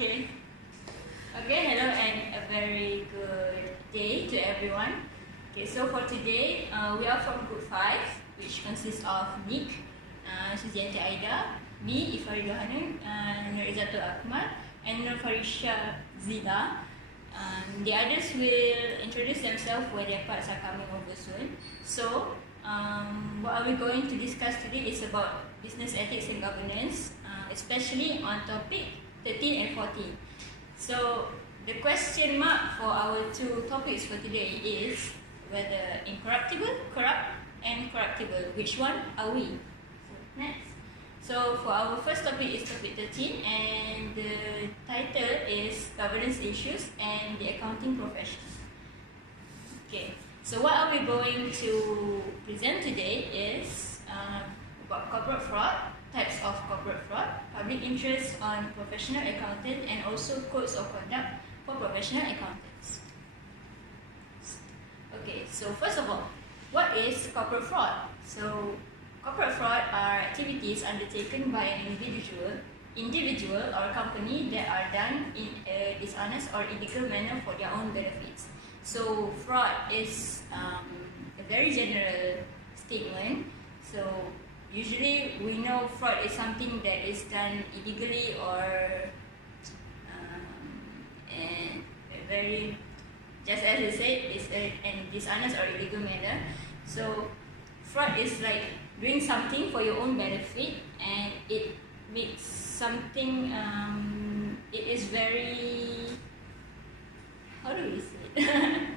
Okay. Okay, hello and a very good day to everyone. Okay, so for today, we are from Group 5, which consists of Nick, Suziyanti Aida, me, IFFAH HANUN, IZZATUL AKMAL, and NURFARISYA ZIELA. The others will introduce themselves when their parts are coming over soon. So, what are we going to discuss today is about business ethics and governance, especially on topic 13 and 14. So, the question mark for our two topics for today is whether incorruptible, corrupt, and corruptible. Which one are we? So, next. So, for our first topic is topic 13, and the title is governance issues and the accounting profession. Okay. So, what are we going to present today is about corporate fraud, types of corporate fraud, public interest on professional accountants, and also codes of conduct for professional accountants. Okay, so first of all, what is corporate fraud? So, corporate fraud are activities undertaken by an individual or company that are done in a dishonest or illegal manner for their own benefits. So, fraud is a very general statement. So, usually we know fraud is something that is done illegally or and very, just as I said, it's a dishonest or illegal manner. So, fraud is like doing something for your own benefit, and it makes something. It is very. How do we say it?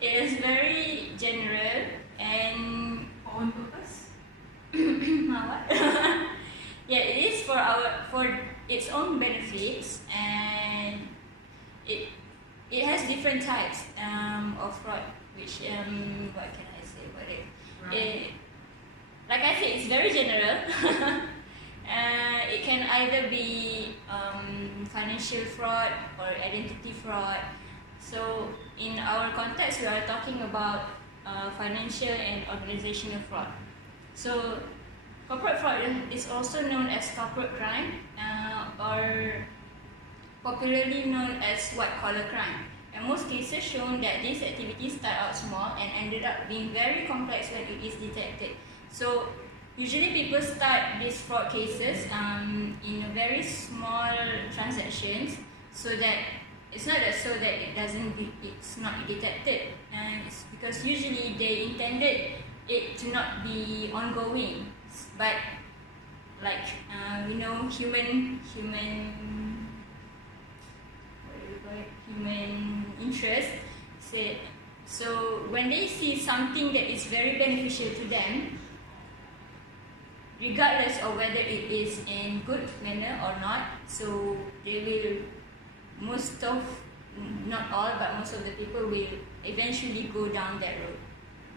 It is very general and on purpose. What? Yeah, it is for its own benefits, and it has different types of fraud. Which what can I say about it? Right. Like I said, it's very general. It can either be financial fraud or identity fraud. So, in our context, we are talking about financial and organizational fraud. So, corporate fraud is also known as corporate crime, or popularly known as white-collar crime. And most cases shown that these activities start out small and ended up being very complex when it is detected. So, usually people start these fraud cases in a very small transactions, so that it's not so that it's not detected, and it's because usually they intended it to not be ongoing, but like we know human interest. So when they see something that is very beneficial to them, regardless of whether it is in good manner or not, so they will, not all, but most of the people will eventually go down that road.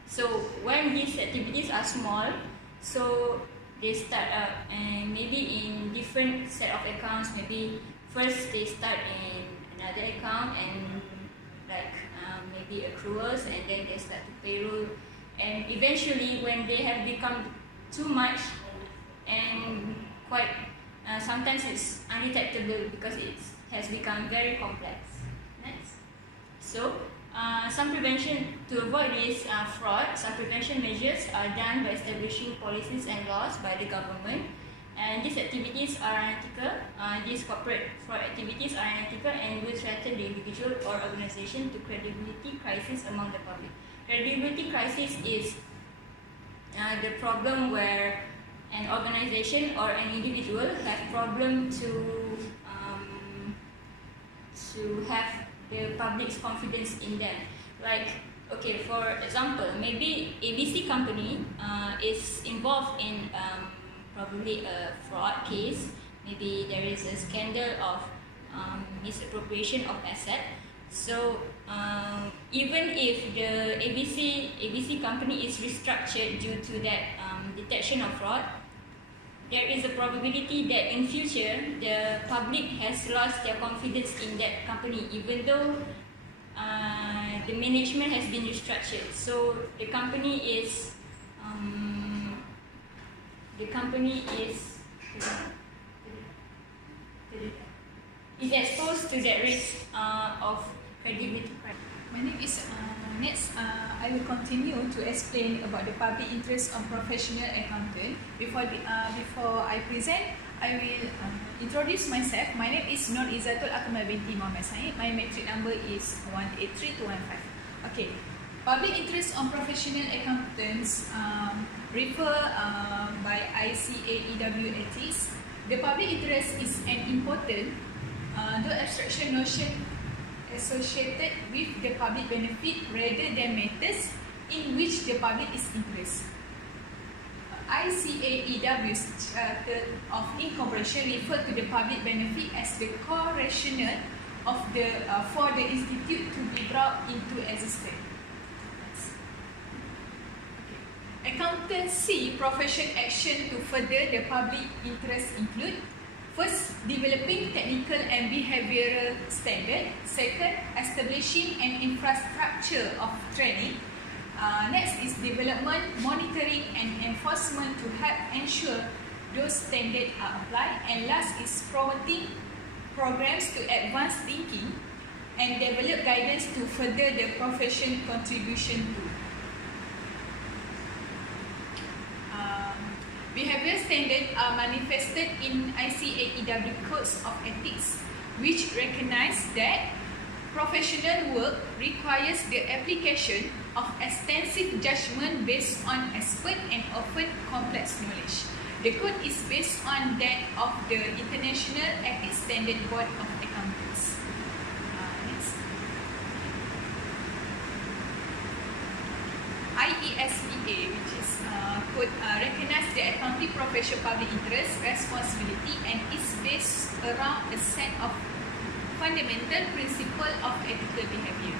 So when these activities are small, so they start up and maybe in different set of accounts. Maybe first they start in another account and like maybe accruals, and then they start to payroll, and eventually when they have become too much and quite sometimes it's undetectable because it has become very complex. Next. So, some prevention to avoid this fraud, some prevention measures are done by establishing policies and laws by the government, and these activities are unethical. These corporate fraud activities are unethical and will threaten the individual or organization to credibility crisis among the public. Credibility crisis is the problem where an organization or an individual have problem to have the public's confidence in them. Like, okay, for example, maybe ABC company is involved in probably a fraud case. Maybe there is a scandal of misappropriation of asset. So even if the ABC company is restructured due to that detection of fraud, there is a probability that in future the public has lost their confidence in that company, even though the management has been restructured. So the company is is exposed to that risk of credibility. My name is next. I will continue to explain about the public interest on professional accountant. Before I present, I will introduce myself. My name is IZZATUL BINTI Mohammed Said. My matric number is 183215. Okay. Public interest on professional accountants refer by ICAEW ethics. The public interest is an important, though abstraction notion associated with the public benefit rather than matters in which the public is interested. ICAEW's Charter of Incorporation refer to the public benefit as the core rationale of for the institute to be brought into existence. Accountancy profession action to further the public interest include: first, developing technical and behavioral standard. Second, establishing an infrastructure of training. Next is development, monitoring and enforcement to help ensure those standards are applied. And last is promoting programs to advance thinking and develop guidance to further the profession contribution to. Behavioral standards are manifested in ICAEW Codes of Ethics, which recognize that professional work requires the application of extensive judgment based on expert and often complex knowledge. The code is based on that of the International Ethics Standard Board of Accountants. Next. IESPA, which is could recognize the accounting profession public interest responsibility and is based around a set of fundamental principles of ethical behavior.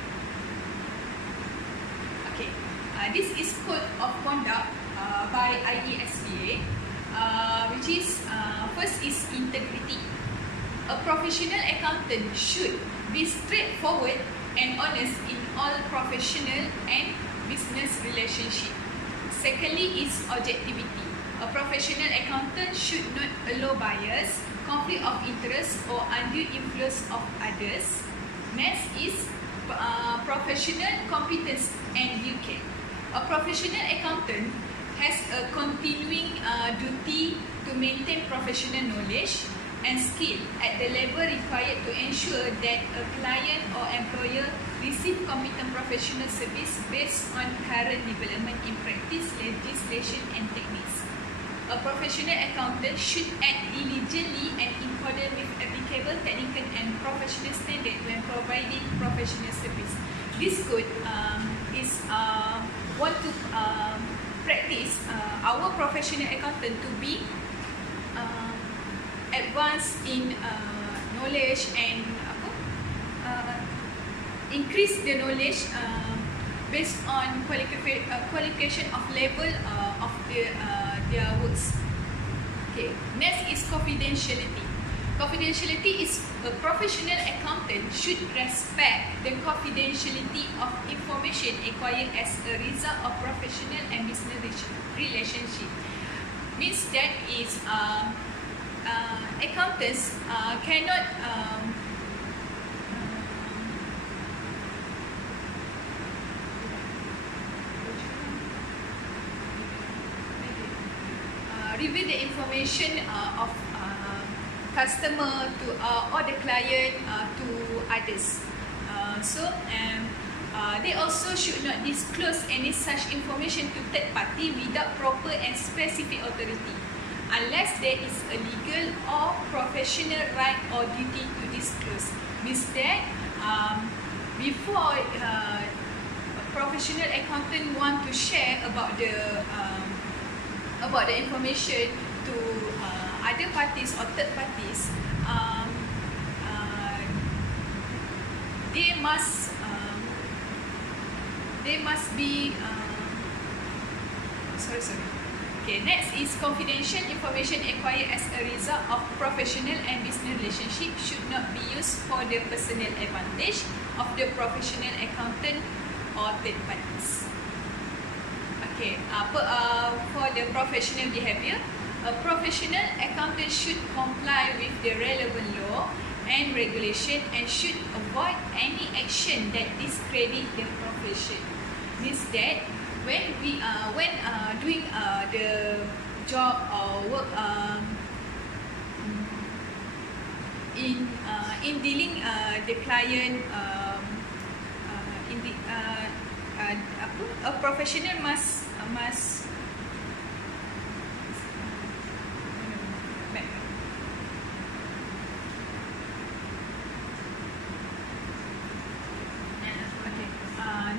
Okay, this is code of conduct by IESPA, which is first is integrity. A professional accountant should be straightforward and honest in all professional and business relationships. Secondly is objectivity. A professional accountant should not allow bias, conflict of interest or undue influence of others. Next is professional competence and duty. A professional accountant has a continuing duty to maintain professional knowledge and skill at the level required to ensure that a client or employer receive competent professional service based on current development in practice, legislation and techniques. A professional accountant should act diligently and in accordance with applicable technical and professional standards when providing professional service. This code is want to practice our professional accountant to be advanced in knowledge and increase the knowledge based on qualification of level of their works. Okay. Next is confidentiality. Confidentiality is a professional accountant should respect the confidentiality of information acquired as a result of professional and business relationship. Means that is accountants cannot reveal the information of customer to or the client to others. They also should not disclose any such information to third party without proper and specific authority, unless there is a legal or professional right or duty to disclose. Means that before a professional accountant want to share about the information to other parties or third parties, they must be sorry. Okay, next is confidential information acquired as a result of professional and business relationship should not be used for the personal advantage of the professional accountant or third parties. Okay, for the professional behavior, a professional accountant should comply with the relevant law and regulation and should avoid any action that discredit the profession. Means that when we doing the job or work in dealing the client in the a professional must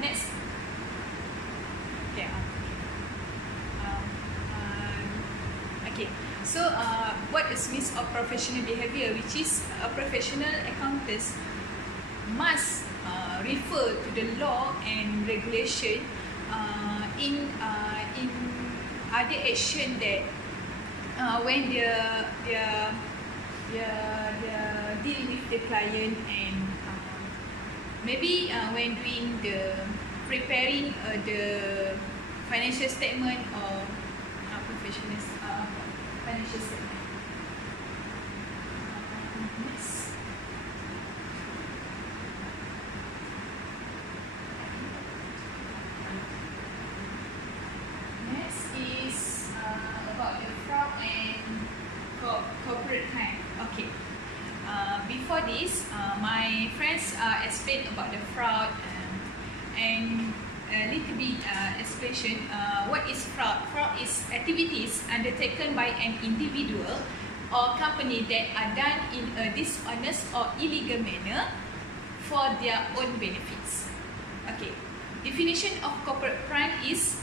next. Okay. So what is means of professional behaviour, which is a professional accountant must refer to the law and regulation in other action that when they deal with the client, and maybe when doing the preparing the financial statement or professional financial statement. Next is about the fraud and corporate crime. Okay. Before this, my friends explained about the fraud and a little bit explanation. What is fraud? Fraud is activities undertaken by an individual or company that are done in a dishonest or illegal manner for their own benefits. Okay. Definition of corporate crime is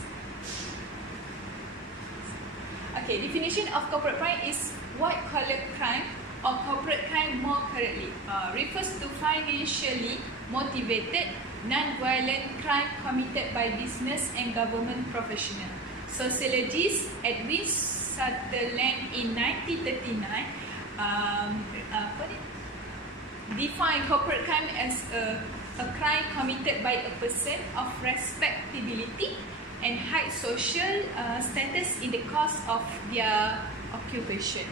white-collar crime, or corporate crime more correctly, refers to financially motivated, non-violent crime committed by business and government professionals. Sociologist Edwin Sutherland in 1939 defined corporate crime as a crime committed by a person of respectability and high social status in the course of their occupation.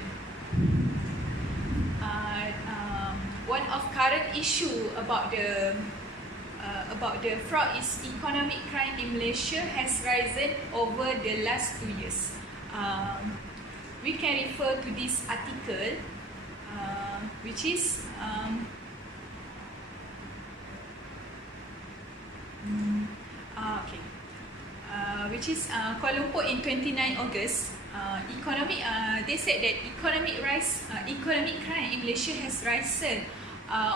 One of current issue about the fraud is economic crime in Malaysia has risen over the last 2 years. We can refer to this article, which is Kuala Lumpur in 29 August. They said that economic crime in Malaysia has risen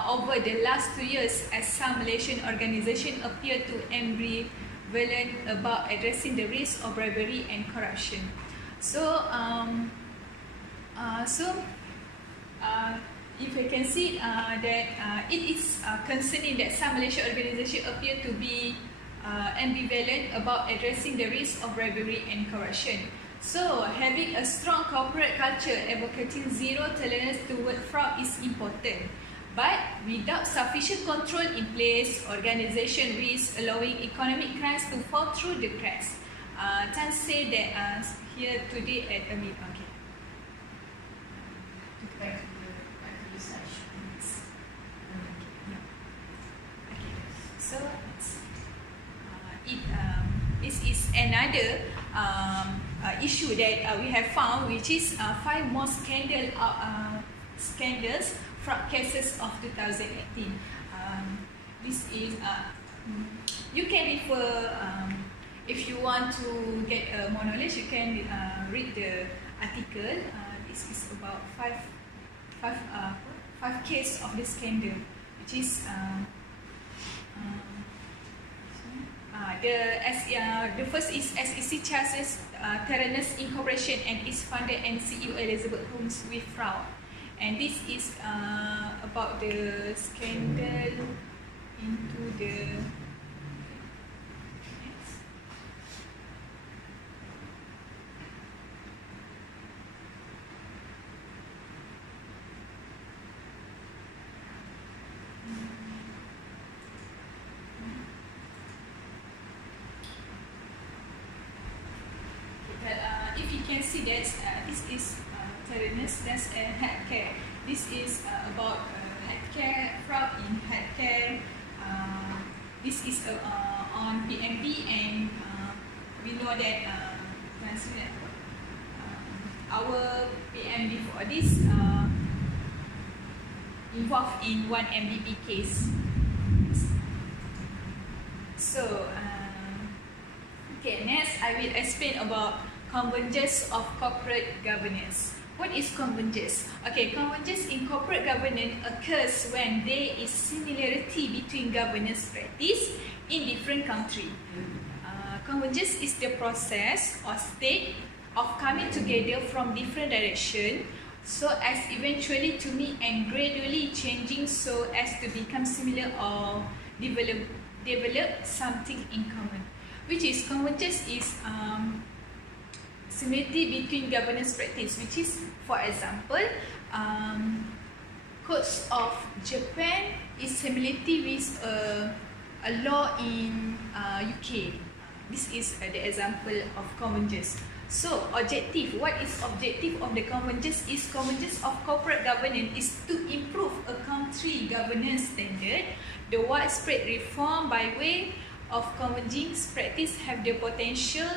over the last 2 years as some Malaysian organisations appear to ambivalent about addressing the risk of bribery and corruption. So, if you can see that it is concerning that some Malaysian organisations appear to be ambivalent about addressing the risk of bribery and corruption. So, having a strong corporate culture advocating zero tolerance toward fraud is important. But without sufficient control in place, organisation risks allowing economic crimes to fall through the cracks. Tan said that here today at a meeting. Okay. Back to the slide. Okay. So this is another issue that we have found, which is 5 more scandals, fraud cases of 2018. This is you can refer if you want to get more knowledge. You can read the article. This is about five cases of the scandal, which is the first is SEC charges Terranus Incorporation and its founder and CEO Elizabeth Holmes with fraud, and this is about the scandal into the if you can see that this is Terranus, that's healthcare. This is about this is on PMB, and we know that our PMB for this involved in one MBB case. So, okay, next I will explain about convergence of corporate governance. What is convergence? Okay, convergence in corporate governance occurs when there is similarity between governance practice in different countries. Convergence is the process or state of coming together from different directions so as eventually to meet and gradually changing so as to become similar or develop something in common. Which is convergence is similarity between governance practice, which is, for example, codes of Japan is similarity with a law in UK. This is the example of convergence. So, objective. What is objective of the convergence? Is convergence of corporate governance is to improve a country governance standard. The widespread reform by way of converging practice have the potential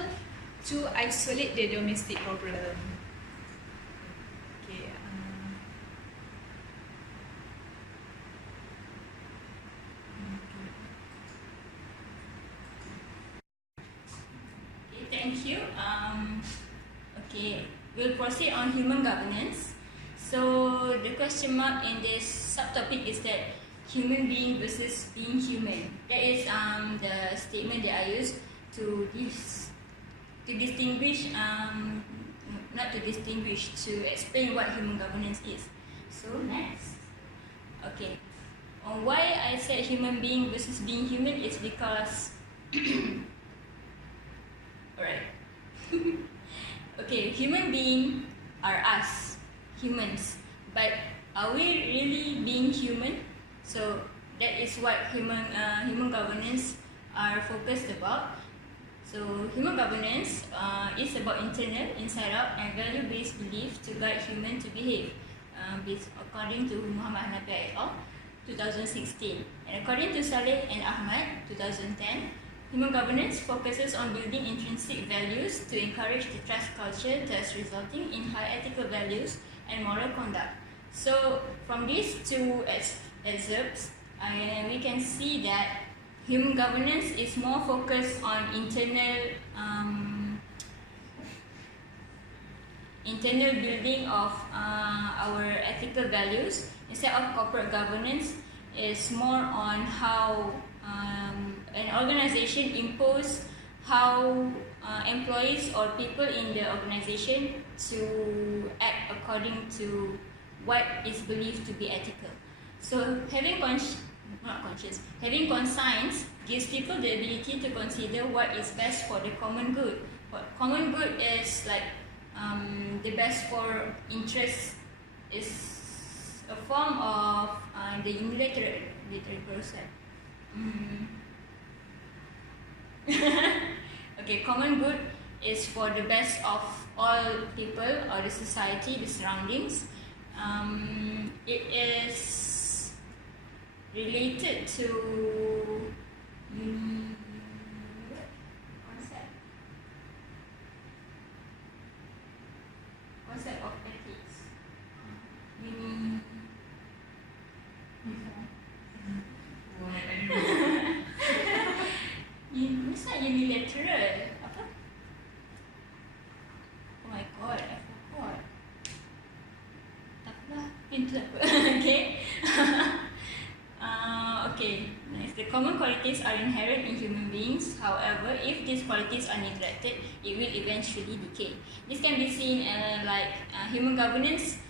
to isolate the domestic problem. Okay. Okay, thank you. Okay, we'll proceed on human governance. So the question mark in this subtopic is that human being versus being human. That is the statement that I use to distinguish, not to distinguish, to explain what human governance is. So next, okay, why I said human being versus being human is because, alright, okay, human being are us, humans, but are we really being human? So that is what human governance are focused about. So human governance is about internal, inside out, and value-based belief to guide human to behave, according to Muhammad Hanafi et al. 2016, and according to Saleh and Ahmad 2010, human governance focuses on building intrinsic values to encourage the trust culture, thus resulting in high ethical values and moral conduct. So from these two excerpts, we can see that human governance is more focused on internal building of our ethical values, instead of corporate governance is more on how an organization impose how employees or people in the organization to act according to what is believed to be ethical. So having having conscience gives people the ability to consider what is best for the common good. What common good is like the best for interest is a form of the unilateral process. Okay, common good is for the best of all people or the society, the surroundings. It is related to concept of ethics. It's not unilateral. Apa? Oh my god, I forgot. Taklah, pintu apa? Okay. Okay, next. The common qualities are inherent in human beings. However, if these qualities are neglected, it will eventually decay. This can be seen like human governance.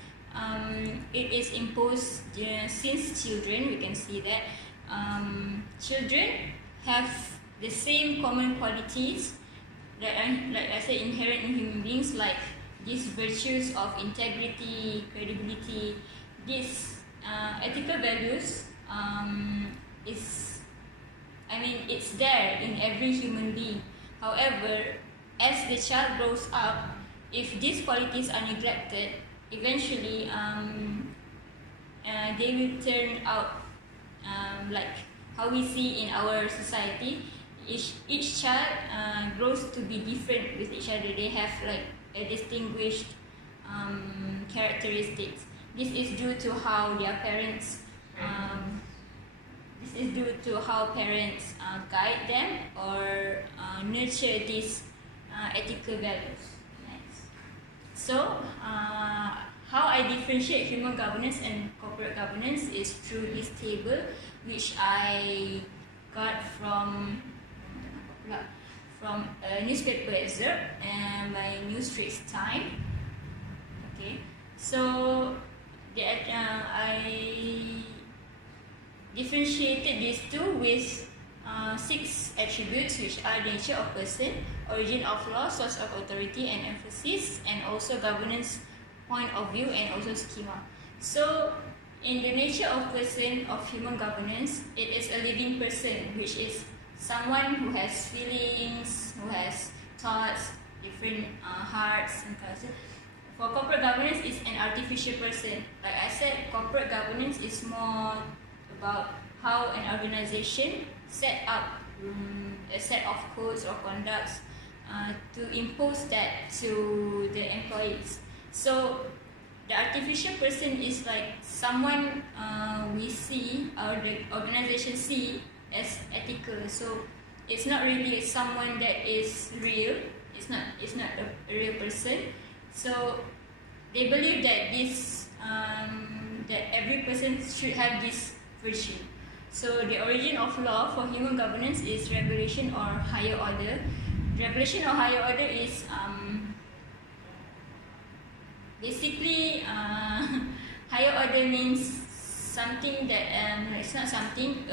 It is imposed since children. We can see that children have the same common qualities that are, like I said, inherent in human beings, like these virtues of integrity, credibility, these ethical values. It's there in every human being. However, as the child grows up, if these qualities are neglected, eventually they will turn out like how we see in our society, each child grows to be different with each other. They have like a distinguished characteristics. This is due to how their parents guide them or nurture these ethical values. Next. So, how I differentiate human governance and corporate governance is through this table, which I got from a newspaper excerpt and my New Straits Time. Okay, so I differentiated these two with 6 attributes, which are the nature of person, origin of law, source of authority and emphasis, and also governance point of view and also schema. So, in the nature of person of human governance, it is a living person, which is someone who has feelings, who has thoughts, different hearts and culture. For corporate governance, it's an artificial person. Like I said, corporate governance is more about how an organization set up a set of codes or conducts to impose that to the employees. So the artificial person is like someone we see or the organization see as ethical. So it's not really someone that is real. It's not a real person. So they believe that that every person should have this virtue. So the origin of law for human governance is regulation or higher order. Regulation or higher order is basically higher order means something that it's not something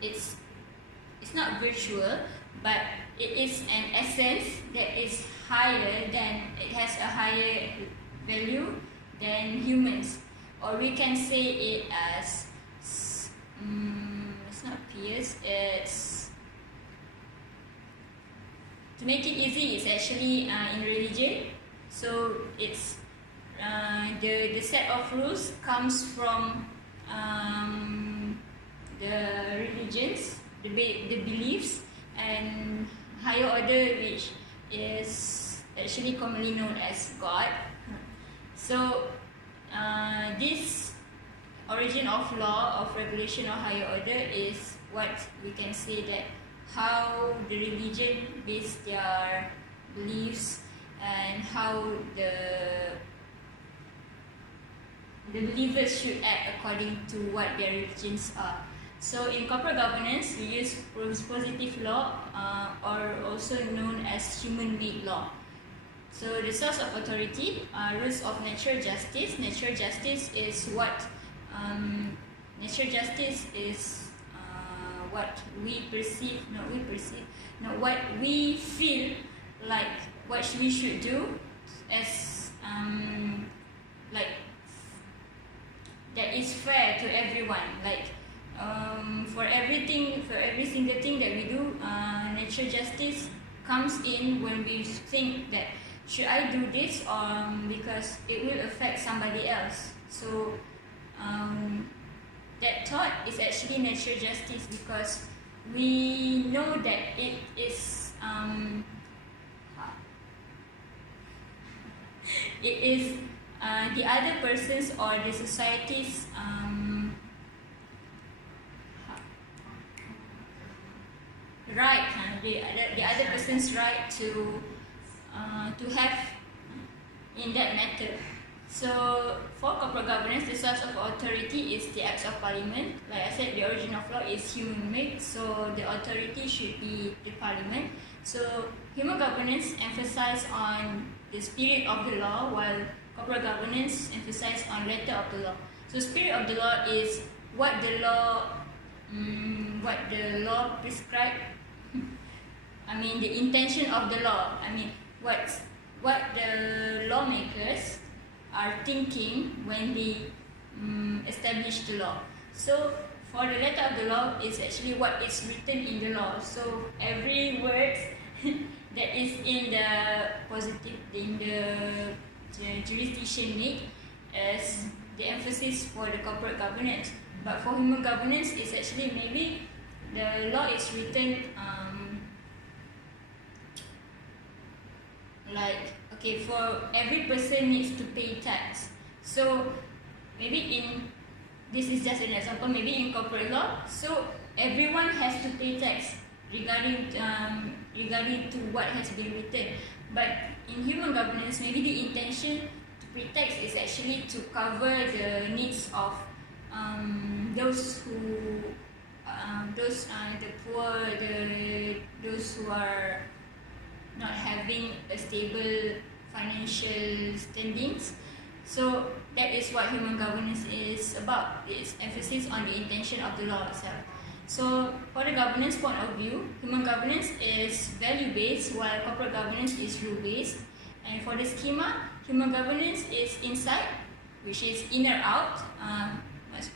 it's not virtual, but it is an essence that is higher than, it has a higher value than humans, or we can say it as it's not peers, it's, to make it easy, it's actually in religion. So it's the set of rules comes from the religions, the beliefs, and higher order, which is actually commonly known as God. So this origin of law, of regulation or higher order is what we can say that how the religion base their beliefs and how the believers should act according to what their religions are. So in corporate governance, we use positive law or also known as human-made law. So the source of authority, rules of natural justice. Natural justice is what what we perceive, what we feel like what we should do as like that is fair to everyone. Like for every single thing that we do, natural justice comes in when we think that should I do this because it will affect somebody else. So that thought is actually natural justice, because we know that it is the other person's or the society's right, the other person's right to have in that matter. So for corporate governance, the source of authority is the acts of parliament. Like I said, the origin of law is human-made, so the authority should be the parliament. So human governance emphasizes on the spirit of the law, while corporate governance emphasizes on letter of the law. So spirit of the law is what the law prescribed. I mean the intention of the law. I mean what the lawmakers are thinking when they establish the law. So for the letter of the law is actually what is written in the law. So every word that is in the jurisdiction made as the emphasis for the corporate governance. But for human governance, it's actually maybe the law is written like, okay, for every person needs to pay tax. So maybe this is just an example, maybe in corporate law, so everyone has to pay tax regarding to what has been written. But in human governance, maybe the intention to pay tax is actually to cover the needs of those who the poor, those who are not having a stable financial standings. So that is what human governance is about. It's emphasis on the intention of the law itself. So for the governance point of view, human governance is value-based while corporate governance is rule-based. And for the schema, human governance is inside, which is inner out,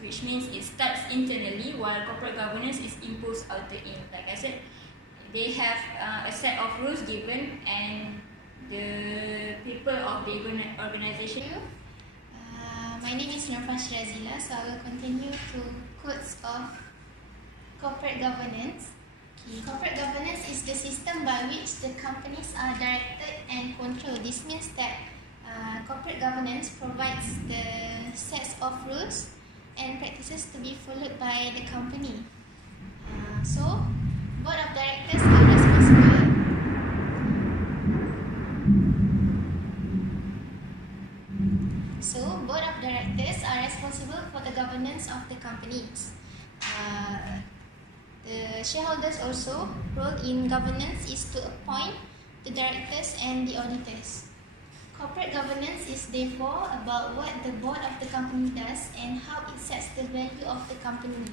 which means it starts internally, while corporate governance is imposed outer in. Like I said, they have a set of rules given, and the people of the organization. My name is NURFARISYA ZIELA, so I will continue to codes of corporate governance. Corporate governance is the system by which the companies are directed and controlled. This means that corporate governance provides the sets of rules and practices to be followed by the company. So, board of directors are responsible. Board of directors are responsible for the governance of the companies. The shareholders also role in governance is to appoint the directors and the auditors. Corporate governance is therefore about what the board of the company does and how it sets the value of the company.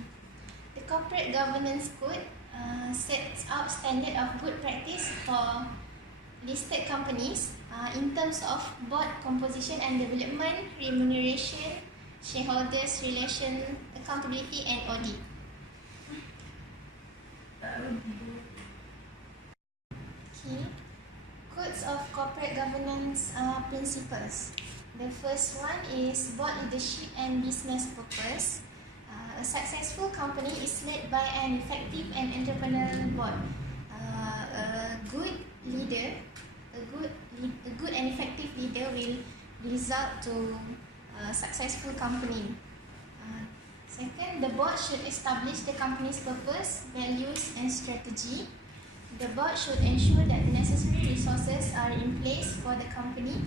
The corporate governance code sets out standard of good practice for listed companies in terms of board composition and development, remuneration, shareholders relation, accountability and audit. Codes of corporate governance principles. The first one is board leadership and business purpose. A successful company is led by an effective and entrepreneurial board. A good and effective leader will result to a successful company. Second, the board should establish the company's purpose, values and strategy. The board should ensure that the necessary resources are in place for the company.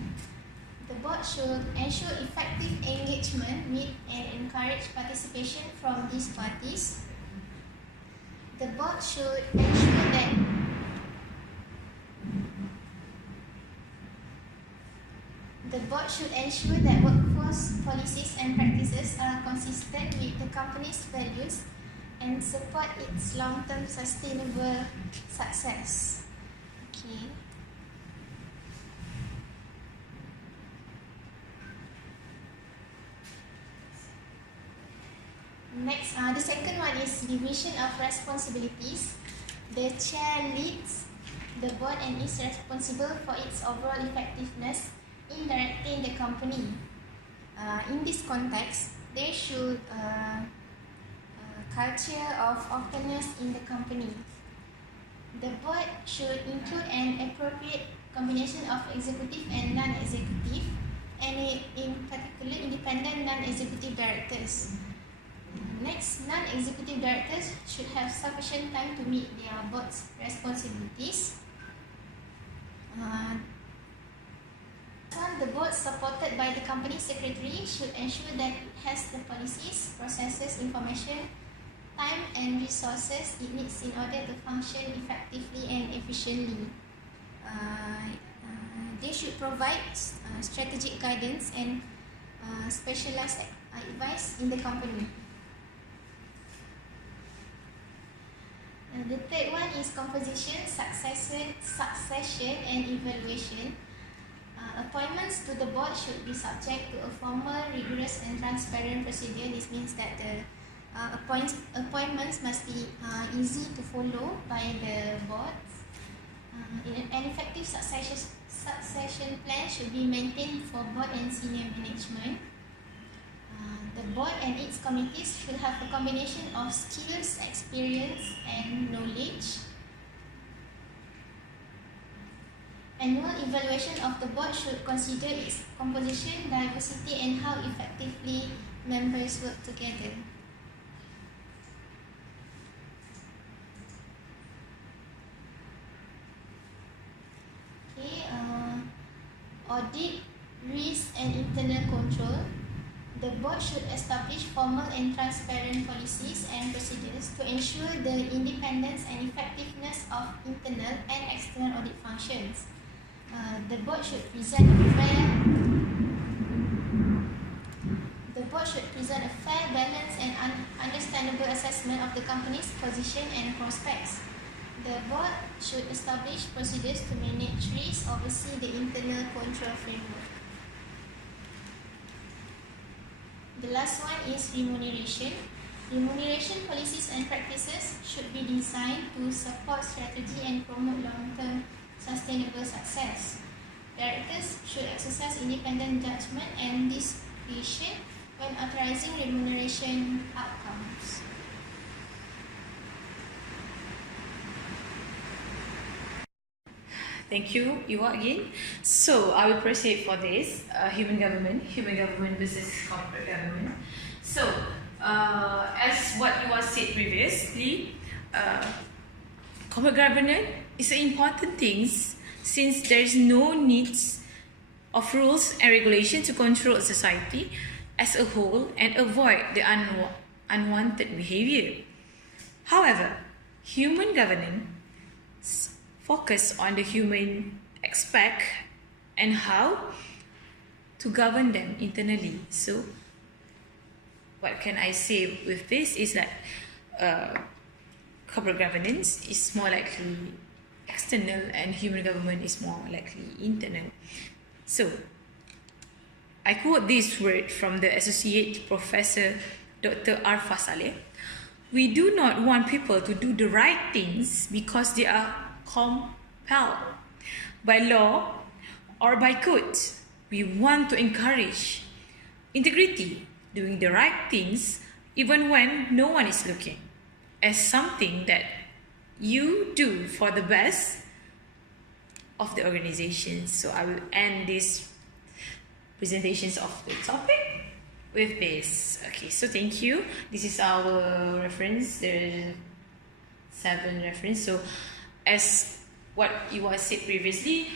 The board should ensure effective engagement with and encourage participation from these parties. The board should ensure that workforce policies and practices are consistent with the company's values and support its long-term sustainable success. Okay. Next, the second one is division of responsibilities. The chair leads the board and is responsible for its overall effectiveness in directing the company. In this context, there should culture of openness in the company. The board should include an appropriate combination of executive and non-executive, and in particular independent non-executive directors. Next, non-executive directors should have sufficient time to meet their board's responsibilities. The board, supported by the company secretary, should ensure that it has the policies, processes, information, time and resources it needs in order to function effectively and efficiently. They should provide strategic guidance and specialized advice in the company. The third one is composition, succession and evaluation. Appointments to the board should be subject to a formal, rigorous and transparent procedure. This means that the appointments must be easy to follow by the board. An effective succession plan should be maintained for board and senior management. The board and its committees should have a combination of skills, experience, and knowledge. Annual evaluation of the board should consider its composition, diversity, and how effectively members work together. Audit, risk, and internal control. The board should establish formal and transparent policies and procedures to ensure the independence and effectiveness of internal and external audit functions. The board should present a fair, balanced, and understandable assessment of the company's position and prospects. The board should establish procedures to manage risk, oversee the internal control framework. The last one is remuneration. Remuneration policies and practices should be designed to support strategy and promote long-term sustainable success. Directors should exercise independent judgment and discretion when authorizing remuneration outcomes. Thank you, Iwa, again. So, I will proceed for this, human government versus corporate government. So, as what Iwa said previously, corporate governance is an important thing since there is no needs of rules and regulations to control society as a whole and avoid the unwanted behavior. However, human governance focus on the human aspect and how to govern them internally. So, what can I say with this is that corporate governance is more likely external and human government is more likely internal. So, I quote this word from the Associate Professor Dr. Arfa Saleh. We do not want people to do the right things because they are compelled by law or by code. We want to encourage integrity, doing the right things even when no one is looking, as something that you do for the best of the organization. So I will end this presentations of the topic with this. Okay, so thank you. This is our reference. There are 7 reference. So as what you was said previously,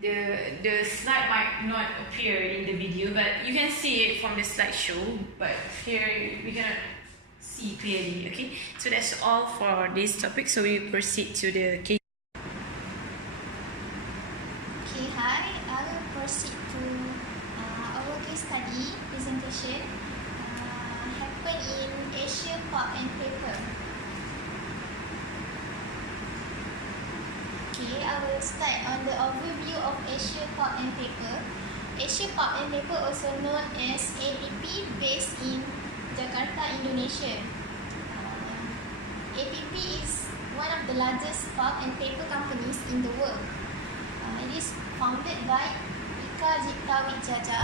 the slide might not appear in the video, but you can see it from the slideshow, but here we cannot see clearly. Okay, so that's all for this topic. So we proceed to the case. Okay, hi. I will proceed to our case study presentation. Happened in Asia Pulp and Paper. Okay, I will start on the overview of Asia Pulp and Paper. Asia Pulp and Paper, also known as APP, based in Jakarta, Indonesia. APP is one of the largest pulp and paper companies in the world. It is founded by Ika Jika Wijaja.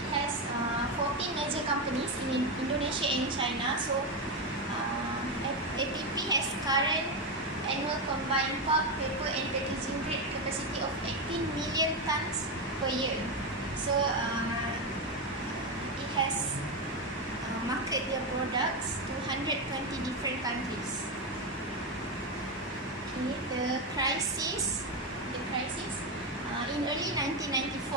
It has 14 major companies in Indonesia and China. So, APP has current annual combined pulp, paper, and packaging grade capacity of 18 million tons per year. So, it has market their products to 120 different countries. Okay, the crisis. In early 1994,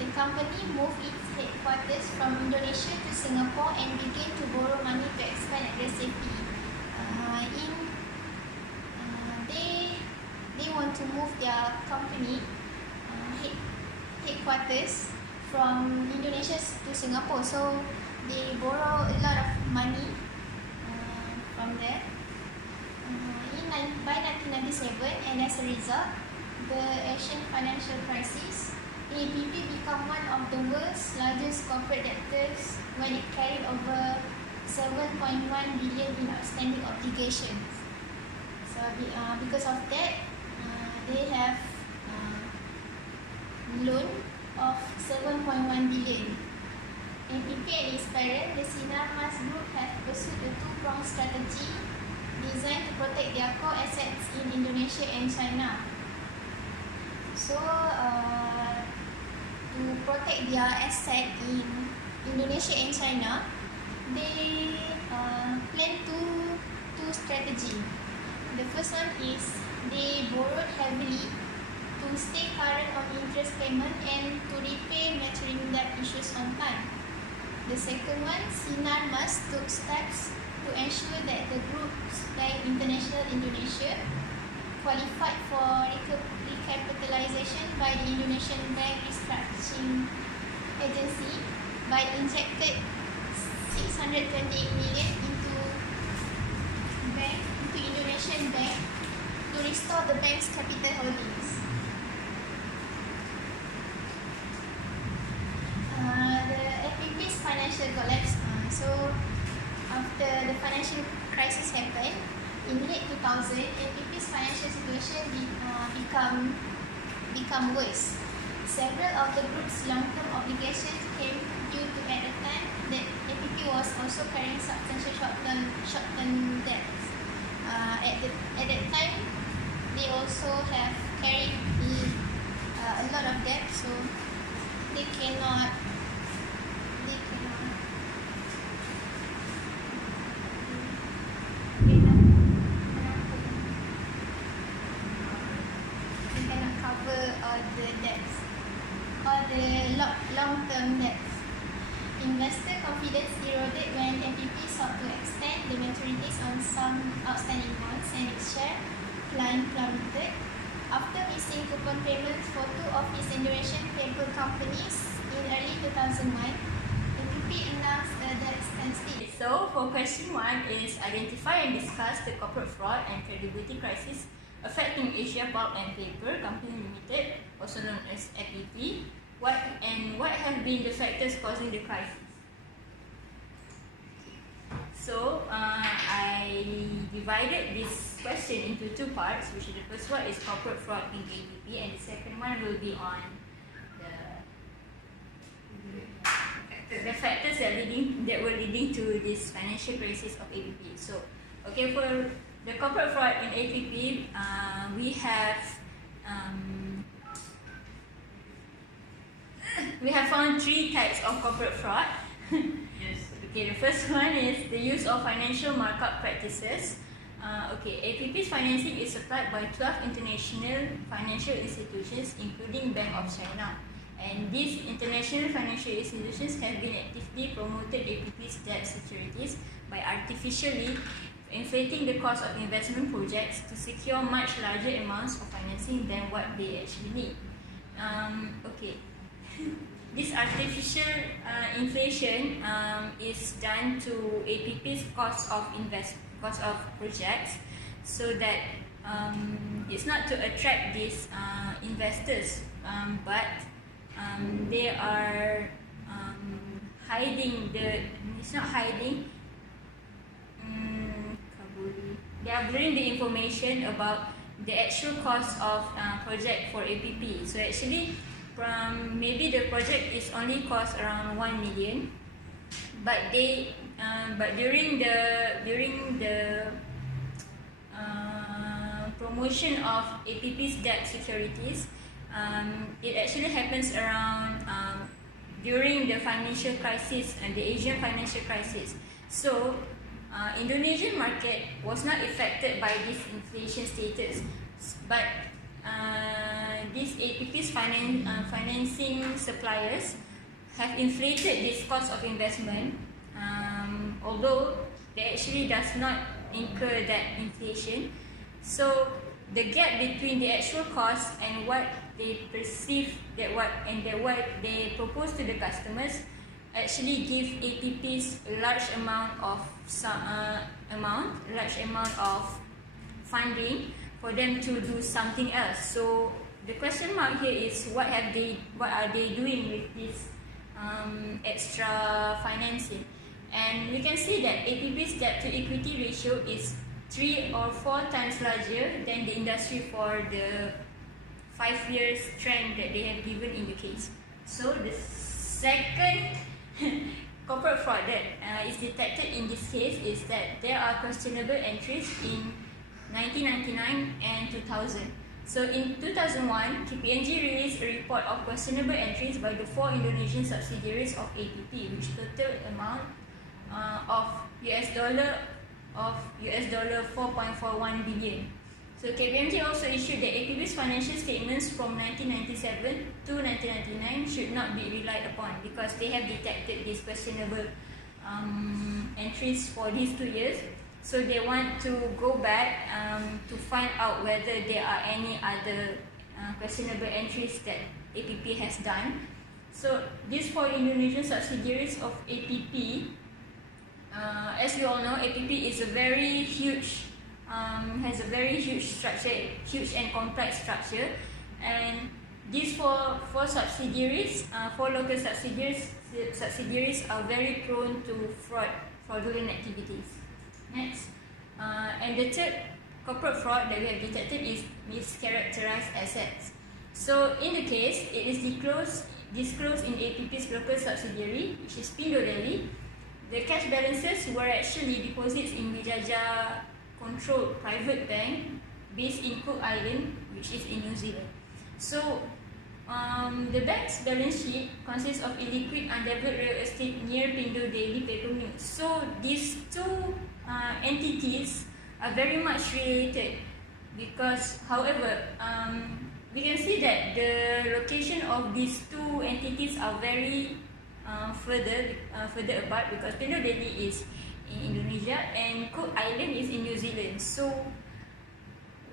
the company moved its headquarters from Indonesia to Singapore and began to borrow money to expand aggressively. They want to move their company headquarters from Indonesia to Singapore, so they borrow a lot of money from there. By 1997, and as a result, the Asian financial crisis, APP became one of the world's largest corporate debtors when it carried over 7.1 billion in outstanding obligations. So because of that, they have loan of 7.1 billion. APP and its parent, the Sinarmas Group, have pursued a two-pronged strategy designed to protect their core assets in Indonesia and China. So, to protect their asset in Indonesia and China, they plan two strategy. The first one is they borrowed heavily to stay current on interest payment and to repay maturing debt issues on time. The second one, Sinarmas took steps to ensure that the group's Bank International Indonesia qualified for recapitalization by the Indonesian Bank Restructuring Agency by injected 628 million into Indonesian bank to restore the bank's capital holdings. The APP's financial collapse. So after the financial crisis happened in late 2000, APP's financial situation become worse. Several of the group's long-term obligations came due to at the time that APP was also carrying substantial short-term debts. At that time, they also have carried a lot of debt, so they cannot cover all the debts, all the long-term debts. Investor confidence eroded when APP sought to extend the maturities on some outstanding bonds, and its share plummeted. After missing coupon payments for two of its Indonesian paper companies in early 2001, APP announced a debt standstill. So, for question 1 is identify and discuss the corporate fraud and credibility crisis affecting Asia Pulp and Paper Company Limited, also known as APP. What have been the factors causing the crisis? So, I divided this question into two parts, which is the first one is corporate fraud in APP, and the second one will be on the factors that were leading to this financial crisis of APP. So, okay, for the corporate fraud in APP, we have found three types of corporate fraud. Yes. Okay, the first one is the use of financial markup practices. APP's financing is supplied by 12 international financial institutions, including Bank of China. And these international financial institutions have been actively promoted APP's debt securities by artificially inflating the cost of investment projects to secure much larger amounts of financing than what they actually need. This artificial inflation is done to APP's cost of projects, so that it's not to attract these investors, but they are hiding it's not hiding. They are blurring the information about the actual cost of project for APP. So actually, maybe the project is only cost around 1 million, but during the promotion of APP's debt securities, it actually happens around during the financial crisis and the Asian financial crisis. So Indonesian market was not affected by this inflation status, but these APP's financing suppliers have inflated this cost of investment, although they actually does not incur that inflation. So the gap between the actual cost and what they perceive what they propose to the customers actually give APPs a large amount of funding for them to do something else. So the question mark here is what are they doing with this extra financing? And we can see that APP's debt to equity ratio is 3 or 4 times larger than the industry for the 5 years trend that they have given in the case. So the second corporate fraud that is detected in this case is that there are questionable entries in 1999 and 2000. So in 2001, KPMG released a report of questionable entries by the 4 Indonesian subsidiaries of APP, which total amount of US dollar 4.41 billion. So KPMG also issued that APP's financial statements from 1997 to 1999 should not be relied upon because they have detected these questionable entries for these 2 years. So they want to go back to find out whether there are any other questionable entries that APP has done. So these 4 Indonesian subsidiaries of APP, as we all know, APP is a very huge, has a very huge structure, huge and complex structure, and these four subsidiaries, 4 local subsidiaries are very prone to fraudulent activities. Next, and the third corporate fraud that we have detected is mischaracterized assets. So in the case, it is disclosed in APP's local subsidiary, which is Pindo Delhi. The cash balances were actually deposits in Wijaja controlled private bank based in Cook Island, which is in New Zealand. So the bank's balance sheet consists of illiquid undeveloped real estate near Pindo Delhi paper mill. So these 2 entities are very much related because, however, we can see that the location of these 2 entities are very further apart because Pindo Delhi is in Indonesia and Cook Island is in New Zealand. So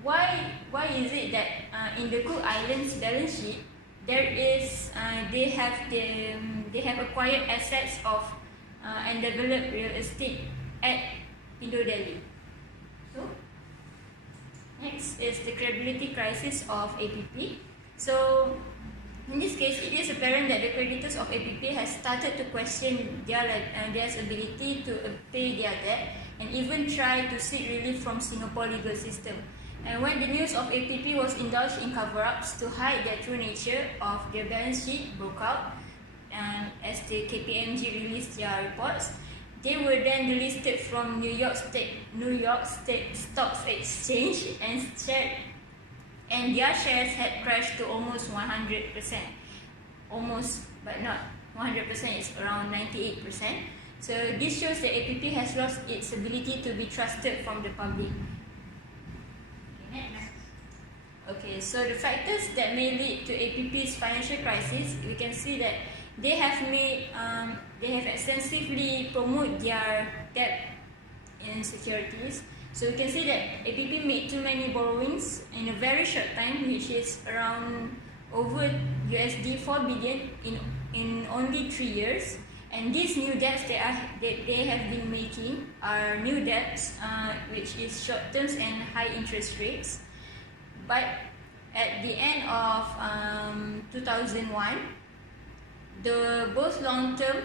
why is it that in the Cook Islands balance sheet there is they have acquired assets of undeveloped real estate at Pindo Delhi? So next is the credibility crisis of APP. So in this case, it is apparent that the creditors of APP has started to question their ability to pay their debt and even try to seek relief from Singapore legal system. And when the news of APP was indulged in cover-ups to hide their true nature of their balance sheet broke out, as the KPMG released their reports, they were then delisted from New York State Stock Exchange and their shares had crashed to almost 100%. Almost, but not 100%, it's around 98%. So this shows that APP has lost its ability to be trusted from the public. Okay, so the factors that may lead to APP's financial crisis, we can see that they have extensively promoted their debt in securities. So we can see that APP made too many borrowings in a very short time, which is around over USD 4 billion in only 3 years. And these new debts that they have been making are new debts, which is short terms and high interest rates. But at the end of 2001, both long-term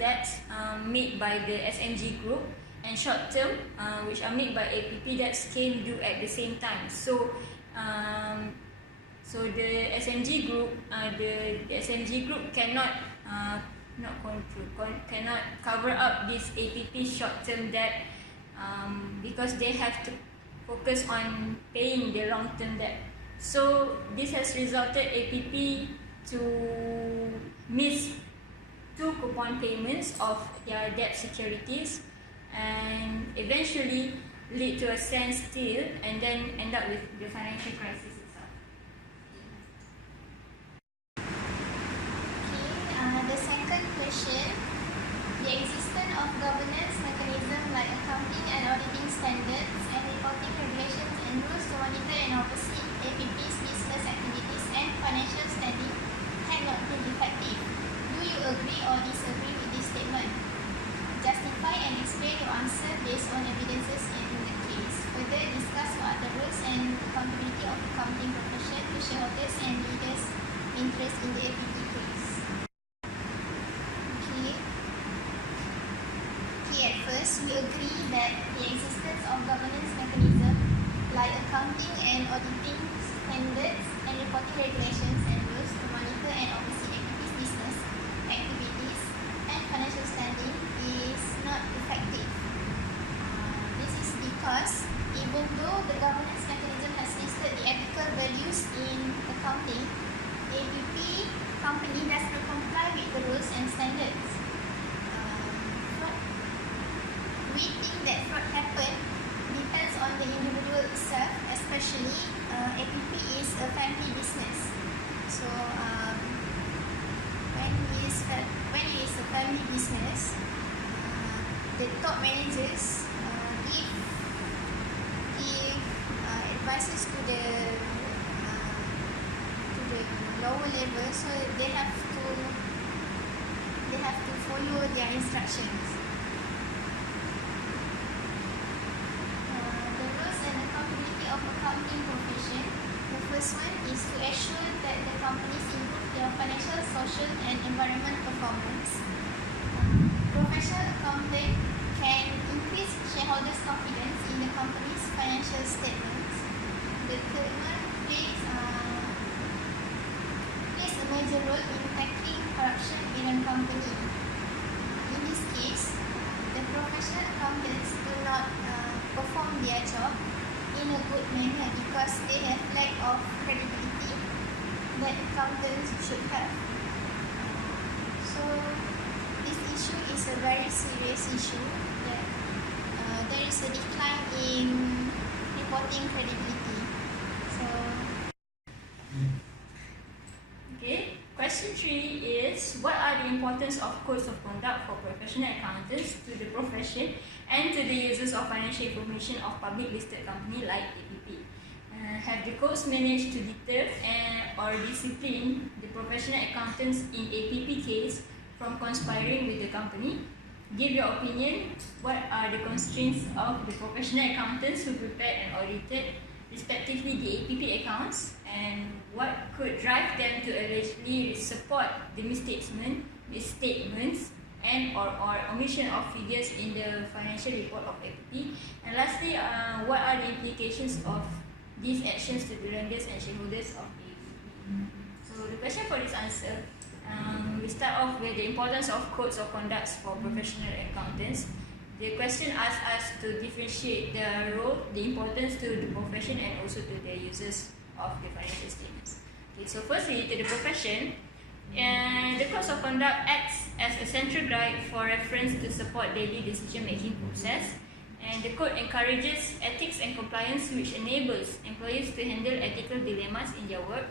debts made by the SMG group and short-term, which are made by APP, debts came due at the same time. So, the SMG group, cannot cannot cover up this APP short-term debt because they have to focus on paying the long-term debt. So this has resulted APP to miss 2 coupon payments of their debt securities and eventually lead to a standstill and then end up with the financial crisis itself. Okay, the second question, the existence of governance mechanism like accounting and auditing standards and reporting regulations and rules to monitor and oversee APP's business activities and financial standing had not been effective. Do you agree or disagree with this statement? Justify and explain your answer based on evidences in the case. Further discuss what are the roles and accountability of accounting profession to shareholders and leaders' interest in the APP case. Okay, at first we agree that the existence of governance mechanism like accounting and auditing standards and reporting regulations and rules to monitor and oversee APP's business activities financial standing is not effective. This is because even though the governance mechanism has listed the ethical values in accounting, APP company does not comply with the rules and standards. We think that fraud happen depends on the individual itself, especially APP is a family business. So when it is a family business, the top managers give advices to the lower level, so they have to follow their instructions. The rules and accountability of accounting profession. The first one is to ensure that the companies improve their financial, social, and environmental performance. Professional accountant can increase shareholders' confidence in the company's financial statements. The third one plays a major role in tackling corruption in a company. In this case, the professional accountants do not perform their job in a good manner because they have lack of credibility that accountants should have. So this issue is a very serious issue that there is a decline in reporting credibility. So Okay, question 3 is, what are the importance of codes of conduct for professional accountants to the profession and to the users of financial information of public listed company like APP? Have the codes managed to deter or discipline the professional accountants in APP case from conspiring with the company? Give your opinion. What are the constraints of the professional accountants who prepared and audited respectively the APP accounts, and what could drive them to allegedly support the misstatements and or omission of figures in the financial report of APP? And lastly, what are the implications of these actions to the lenders and shareholders of APP? So the question for this answer, we start off with the importance of codes of conduct for professional accountants. The question asks us to differentiate the role, the importance to the profession and also to the users of the financial statements. Okay, so firstly, to the profession, the codes of conduct acts as a central guide for reference to support daily decision-making process, and the code encourages ethics and compliance, which enables employees to handle ethical dilemmas in their work,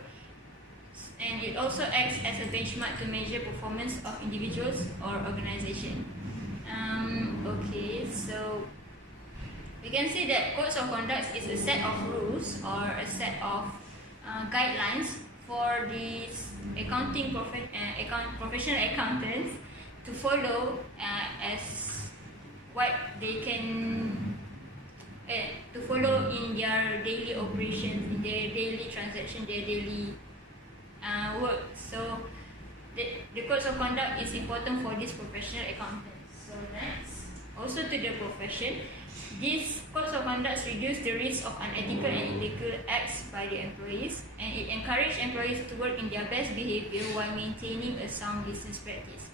and it also acts as a benchmark to measure performance of individuals or organizations. Okay, so we can see that codes of conduct is a set of rules or a set of guidelines for these professional accountants to follow as what they can to follow in their daily operations, in their daily transaction, their daily work. So the codes of conduct is important for these professional accountants. So next, also to the profession, these codes of conduct reduce the risk of unethical and illegal acts by the employees, and it encourages employees to work in their best behavior while maintaining a sound business practice.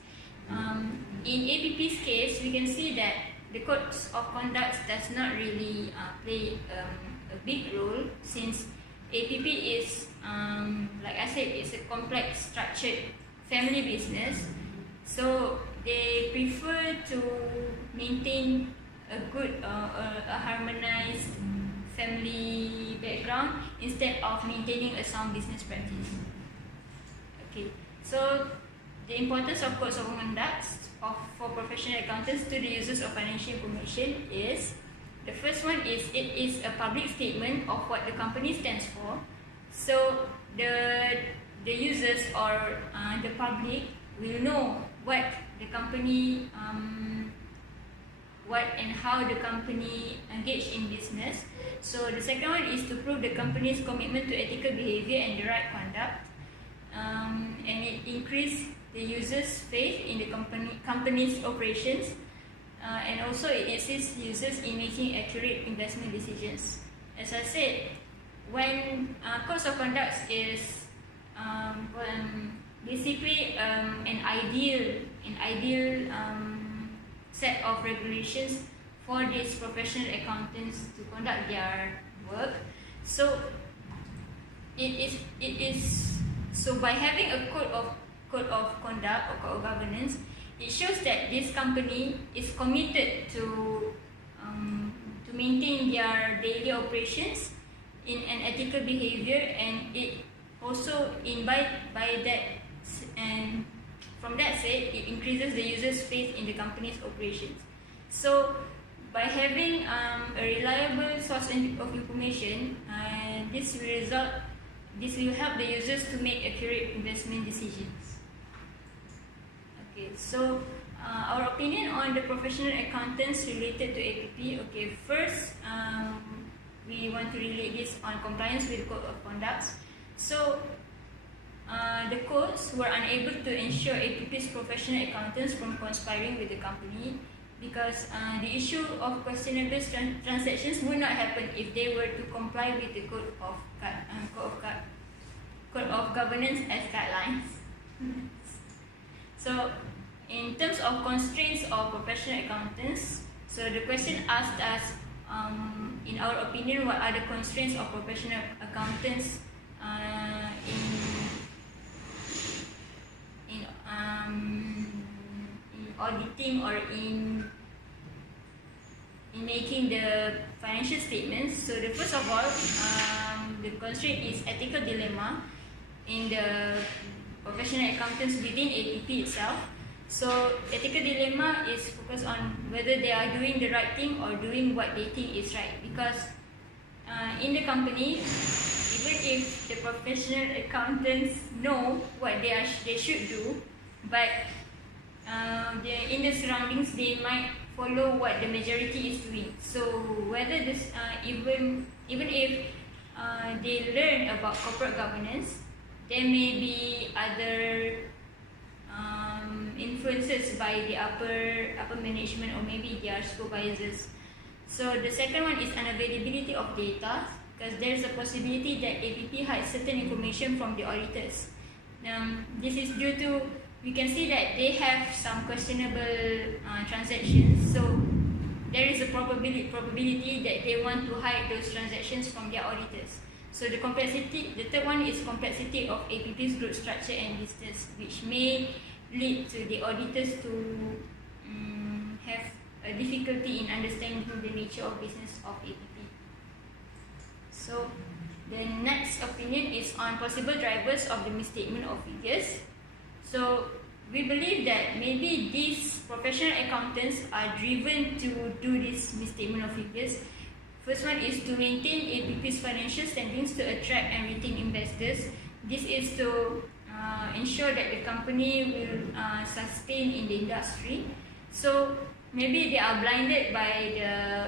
In APP's case, we can see that the codes of conduct does not really play a big role, since APP is, like I said, it's a complex, structured family business. So they prefer to maintain a good, a harmonized family background instead of maintaining a sound business practice. Okay, so the importance of codes of conduct for professional accountants to the users of financial information is, the first one is, it is a public statement of what the company stands for. So the users or the public will know what the company, what and how the company engage in business. So the second one is to prove the company's commitment to ethical behavior and the right conduct, and it increase the users' faith in the company's operations, and also it assists users in making accurate investment decisions. As I said, when codes of conduct is basically an ideal set of regulations for these professional accountants to conduct their work. So it is so by having a code of conduct or code of governance, it shows that this company is committed to maintain their daily operations in an ethical behavior, and it also by that, and from that said, it increases the users' faith in the company's operations. So by having a reliable source of information, this will help the users to make accurate investment decisions. Okay, so our opinion on the professional accountants related to APP. Okay, first, we want to relate this on compliance with the code of conduct. So the codes were unable to ensure APP's professional accountants from conspiring with the company, because the issue of questionable transactions would not happen if they were to comply with the code of governance as guidelines. So in terms of constraints of professional accountants, so the question asked us, in our opinion, what are the constraints of professional accountants in auditing or in making the financial statements. So the first of all, the constraint is ethical dilemma in the professional accountants within APP itself. So ethical dilemma is focused on whether they are doing the right thing or doing what they think is right, because in the company, even if the professional accountants know what they should do, but in the surroundings they might follow what the majority is doing. So whether this even if they learn about corporate governance, there may be other influences by the upper management or maybe their supervisors. So the second one is unavailability of data, because there is a possibility that APP hides certain information from the auditors. This is due to, we can see that they have some questionable transactions, so there is a probability that they want to hide those transactions from their auditors. So the third one is complexity of APP's group structure and business, which may lead to the auditors to have a difficulty in understanding the nature of business of APP. So the next opinion is on possible drivers of the misstatement of figures. So we believe that maybe these professional accountants are driven to do this misstatement of figures. First one is to maintain APP's financial standings to attract and retain investors. This is to ensure that the company will sustain in the industry. So maybe they are blinded by the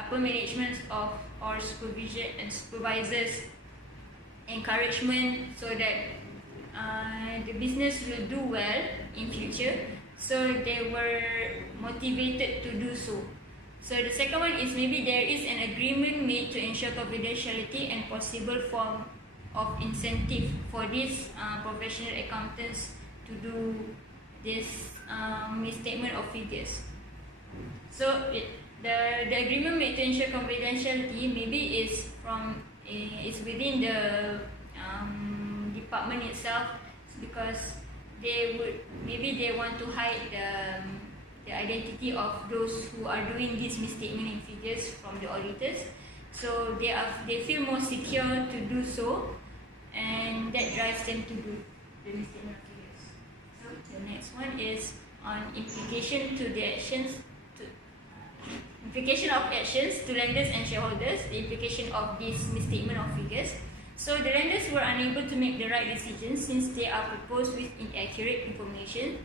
upper management or supervision and supervisors' encouragement, so that the business will do well in future. So they were motivated to do so. So the second one is maybe there is an agreement made to ensure confidentiality and possible form of incentive for these professional accountants to do this misstatement of figures. So the agreement made to ensure confidentiality maybe is within the department itself, because they want to hide the identity of those who are doing this misstatement in figures from the auditors. So they feel more secure to do so, and that drives them to do the misstatement of figures. So the next one is on implication of actions to lenders and shareholders, the implication of this misstatement of figures. So the lenders were unable to make the right decisions since they are proposed with inaccurate information.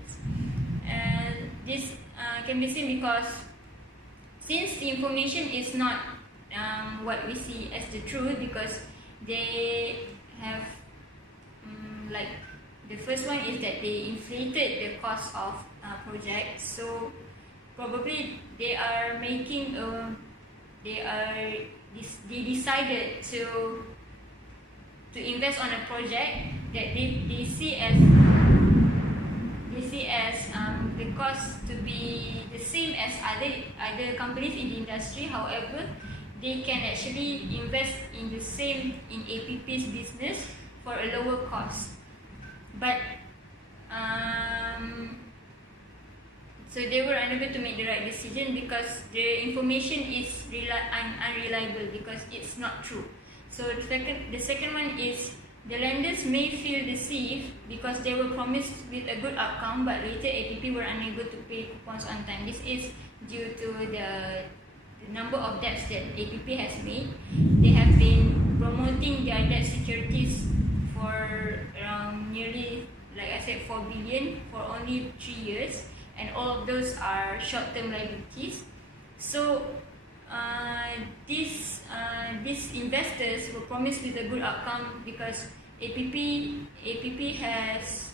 And this can be seen because since the information is not what we see as the truth, because they have like the first one is that they inflated the cost of projects. So probably they decided to invest on a project that they see as they see as the cost to be the same as other companies in the industry. However, they can actually invest in the same in APP's business for a lower cost. But so they were unable to make the right decision because the information is unreliable because it's not true. So the second one is the lenders may feel deceived because they were promised with a good outcome, but later APP were unable to pay coupons on time. This is due to the number of debts that APP has made. They have been promoting their debt securities for around nearly, like I said, 4 billion for only 3 years, and all of those are short-term liabilities. So these investors were promised with a good outcome because APP has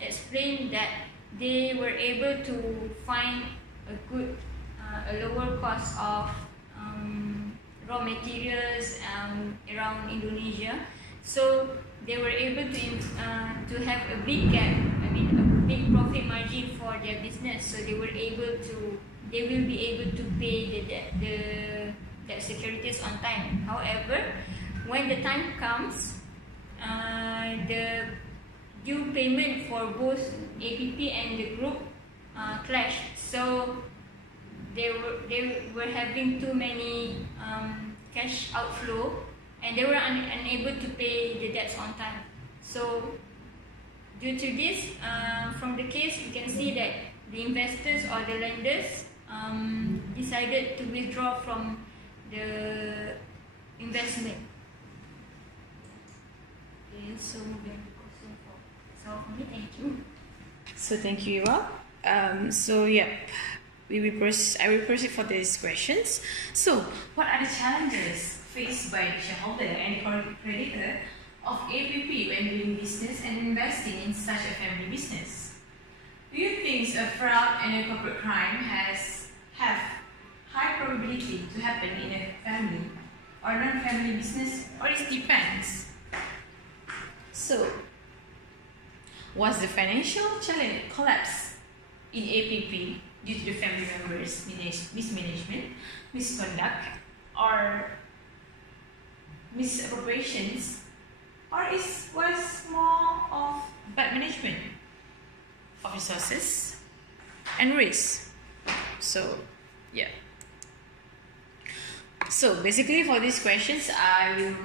explained that they were able to find a lower cost of raw materials around Indonesia. So they were able to have a big gap, a big profit margin for their business. So they will be able to pay the debt securities on time. However, when the time comes, the due payment for both APP and the group clashed. So they were having too many cash outflow, and they were unable to pay the debts on time. So due to this, from the case, you can see that the investors or the lenders decided to withdraw from the investment. Okay, so moving to question 4. So for me, thank you. So thank you, Eva. I will proceed for these questions. So, what are the challenges faced by the shareholder and creditor of APP when doing business and investing in such a family business? Do you think a fraud and a corporate crime have high probability to happen in a family or non-family business, or it depends? So, was the financial challenge collapse in APP due to the family members' mismanagement, misconduct, or misappropriations, or was more of bad management of resources and risk? So, yeah. So basically, for these questions, I will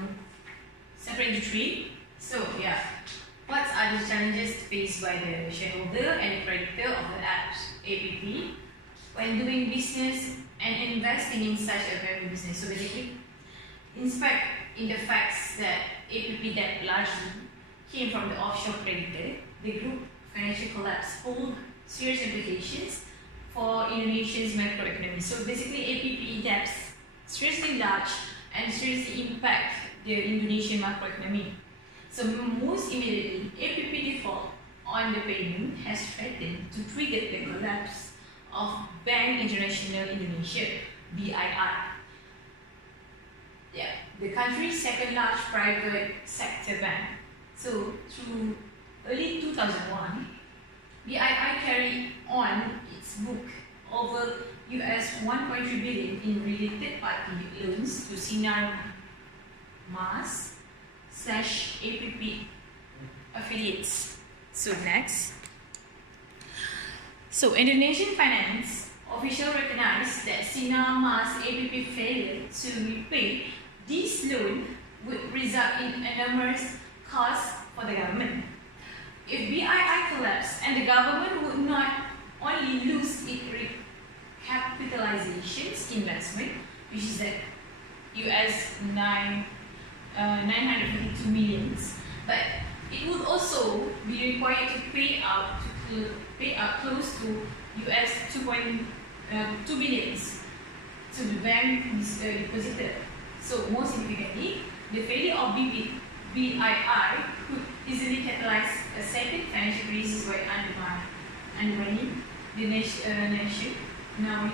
separate into 3. So, yeah. What are the challenges faced by the shareholder and creditor of the APP when doing business and investing in such a family business? So basically, inspect in the facts that APP debt largely came from the offshore creditor, the group financial collapse hold serious implications for Indonesia's macroeconomy. So basically, APP debts seriously large and seriously impact the Indonesian macroeconomy. So most immediately, APP default on the payment has threatened to trigger the collapse of Bank International Indonesia, BII. Yeah, the country's second large private sector bank. So through early 2001, BII carried on its book over US 1.3 billion in related party loans to Sinar Mas /APP affiliates. So next. So Indonesian finance official recognized that Sinar Mas APP failure to repay this loan would result in enormous costs for the government. If BII collapsed, and the government would not only lose its recapitalizations investment, which is at US 952 millions, but it would also be required to pay out close to US 2.2 billions to the bank depositor. So most significantly, the failure of BII could easily catalyze a second financial crisis by undermining the nation now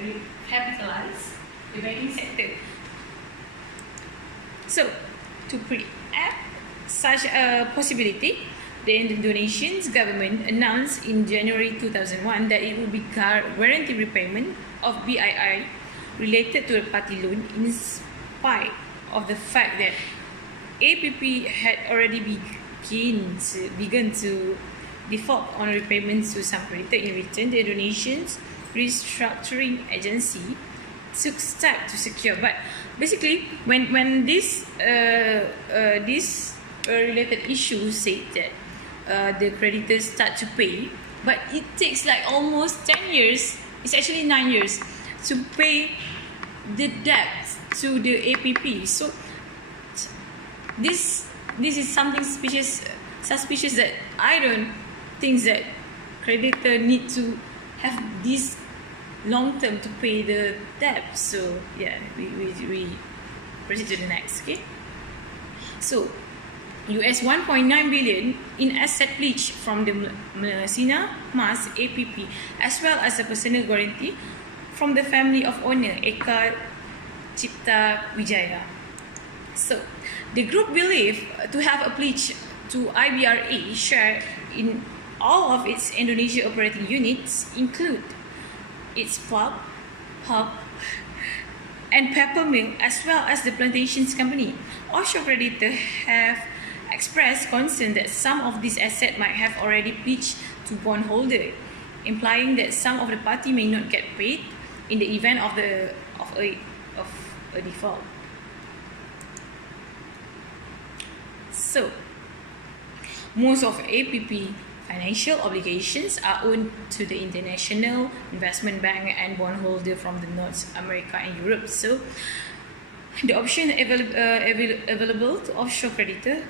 recapitalize the banking sector. So, to preempt such a possibility, the Indonesian government announced in January 2001 that it would be guarantee repayment of BII related to the party loan in spite of the fact that APP had already begun to default on repayments to some creditor. In return, the Indonesian restructuring agency took steps to secure. But basically, when this related issue said that the creditors start to pay, but it takes like almost 10 years, it's actually 9 years, to pay the debt to the APP. So this is something suspicious that I don't think that creditor need to have this long term to pay the debt. So yeah, we proceed to the next. Okay, so US 1.9 billion in asset pledge from the Messina Mas APP, as well as a personal guarantee from the family of owner Eka Cipta Wijaya. So the group believed to have a pledge to IBRA share in all of its Indonesia operating units, include its pulp, and paper mill, as well as the plantations company. Offshore creditors have expressed concern that some of these assets might have already pledged to bondholder, implying that some of the party may not get paid in the event of a default. So, most of APP financial obligations are owed to the International Investment Bank and bondholder from the North America and Europe. So, the options available to offshore creditors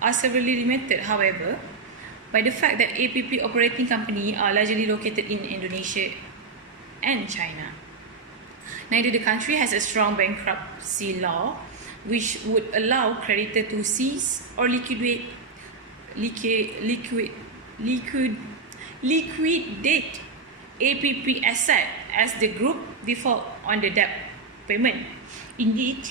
are severely limited, however, by the fact that APP operating companies are largely located in Indonesia and China. Neither the country has a strong bankruptcy law, which would allow creditor to seize or liquidate APP asset as the group default on the debt payment. Indeed,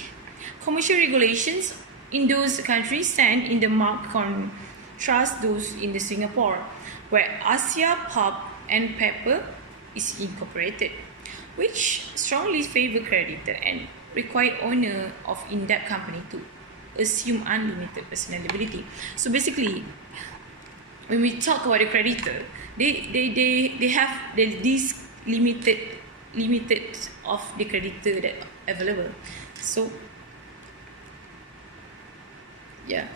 commercial regulations in those countries stand in the marked contrast those in the Singapore, where Asia Pulp and Paper is incorporated, which strongly favor creditor and require owner of in-debt company to assume unlimited personal liability. So basically, when we talk about the creditor, they have this limited of the creditor that available. So yeah.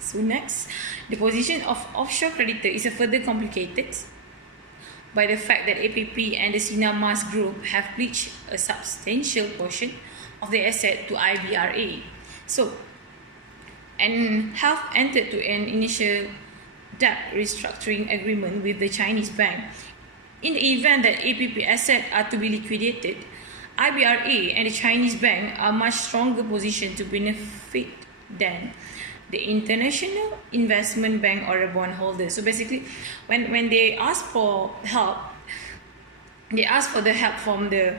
So next, the position of offshore creditor is further complicated by the fact that APP and the Sina Mas Group have pledged a substantial portion of the asset to IBRA. So, and have entered to an initial debt restructuring agreement with the Chinese bank. In the event that APP assets are to be liquidated, IBRA and the Chinese bank are much stronger positioned to benefit than the International Investment Bank or a bondholder. So basically, when they ask for help, they ask for the help from the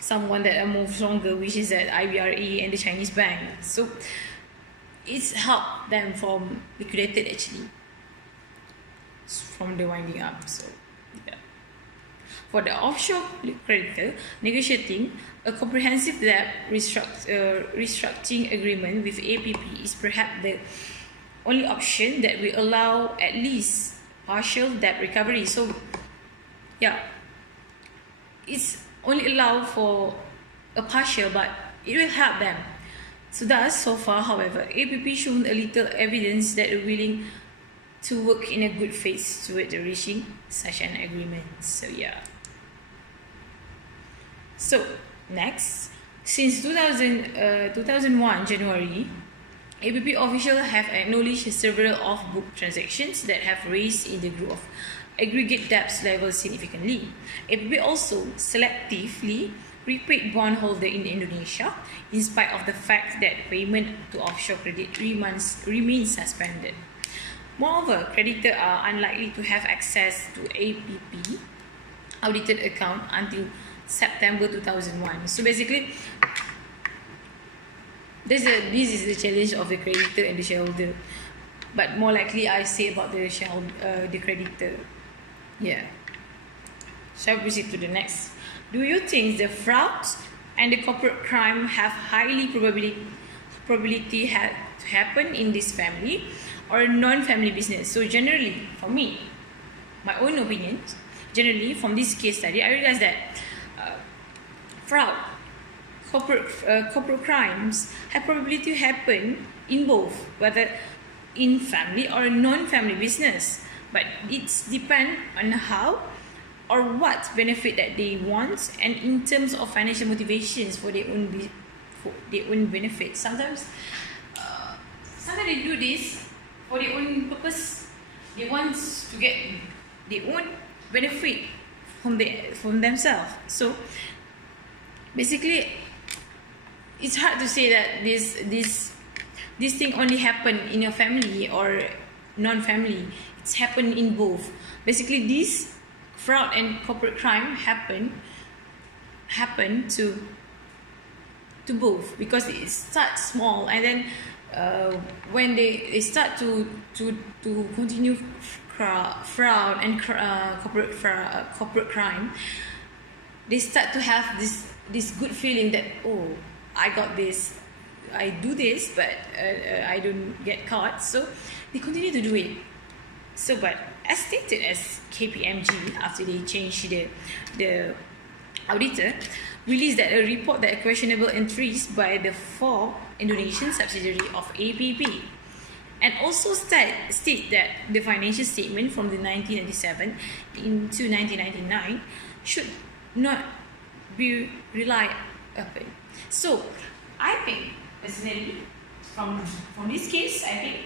someone that are more stronger, which is that IBRA and the Chinese bank. So it's helped them from liquidated actually from the winding up. So yeah. For the offshore creditor, negotiating a comprehensive debt restructuring agreement with APP is perhaps the only option that will allow at least partial debt recovery. So yeah, it's only allow for a partial, but it will help them. So thus, so far, however, APP shown a little evidence that are willing to work in a good faith toward reaching such an agreement. So yeah. So next, since 2001 January, APP officials have acknowledged several off-book transactions that have raised in the group of aggregate debts level significantly. APP also selectively repaid bondholder in Indonesia, in spite of the fact that payment to offshore credit remains suspended. Moreover, creditors are unlikely to have access to APP audited account until September 2001. So basically, this is the challenge of the creditor and the shareholder, but more likely I say about the the creditor. Yeah. Shall we proceed to the next? Do you think the fraud and the corporate crime have highly probability to happen in this family or a non-family business? So generally, for me, my own opinion, generally from this case study, I realized that fraud, corporate crimes have probability to happen in both, whether in family or non-family business. But it's depend on how or what benefit that they want, and in terms of financial motivations for their own benefit. Sometimes they do this for their own purpose. They want to get their own benefit from themselves. So basically, it's hard to say that this thing only happen in your family or non-family. It's happened in both. Basically, this fraud and corporate crime happen to both, because it starts small, and then when they start to continue fraud and corporate crime, they start to have this good feeling that, oh, I got this, I do this, but I don't get caught, so they continue to do it. So, but as stated as KPMG, after they changed the auditor, released that a report that questionable entries by the 4 Indonesian subsidiary of APP, and also state that the financial statement from the 1997 into 1999 should not be relied upon. So, I think personally, from this case, I think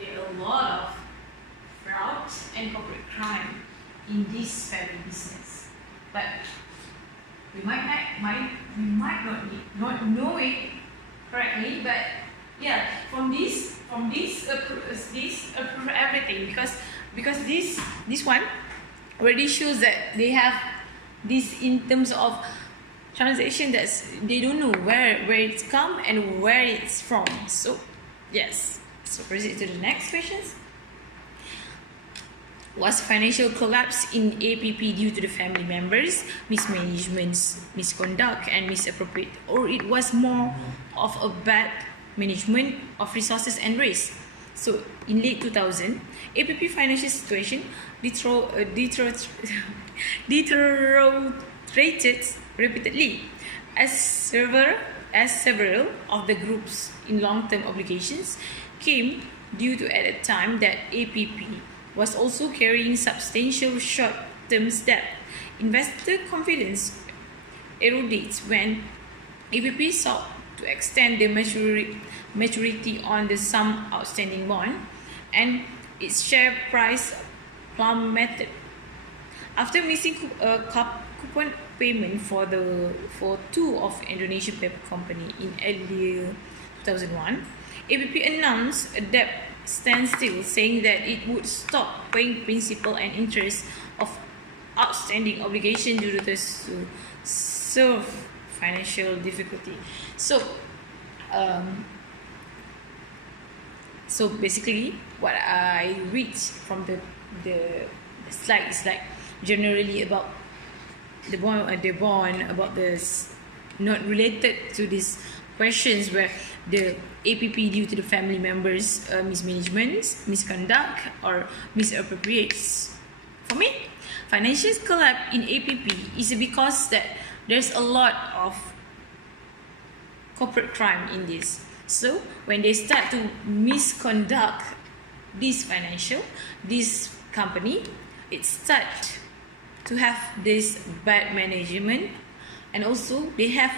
there are a lot of fraud and corporate crime in this family business, but we might not know it correctly. But yeah, from this everything, because this one already shows that they have this in terms of transaction that they don't know where it's come and where it's from. So yes, so proceed to the next questions. Was financial collapse in APP due to the family members, mismanagement, misconduct, and misappropriate, or it was more of a bad management of resources and risk? So in late 2000, APP financial situation deteriorated repeatedly as several of the groups in long-term obligations came due to, at a time that APP was also carrying substantial short-term debt. Investor confidence erodes when APP sought to extend the maturity on the some outstanding bond, and its share price plummeted. After missing coupon payment for two of Indonesian paper company in early 2001, APP announced a debt standstill, saying that it would stop paying principal and interest of outstanding obligation due to the severe financial difficulty. So basically, what I read from the slide is like generally about the bond about this, not related to these questions where the APP due to the family members mismanagement, misconduct, or misappropriates. For me, financial collapse in APP is because that there's a lot of corporate crime in this. So when they start to misconduct this company, it start to have this bad management, and also they have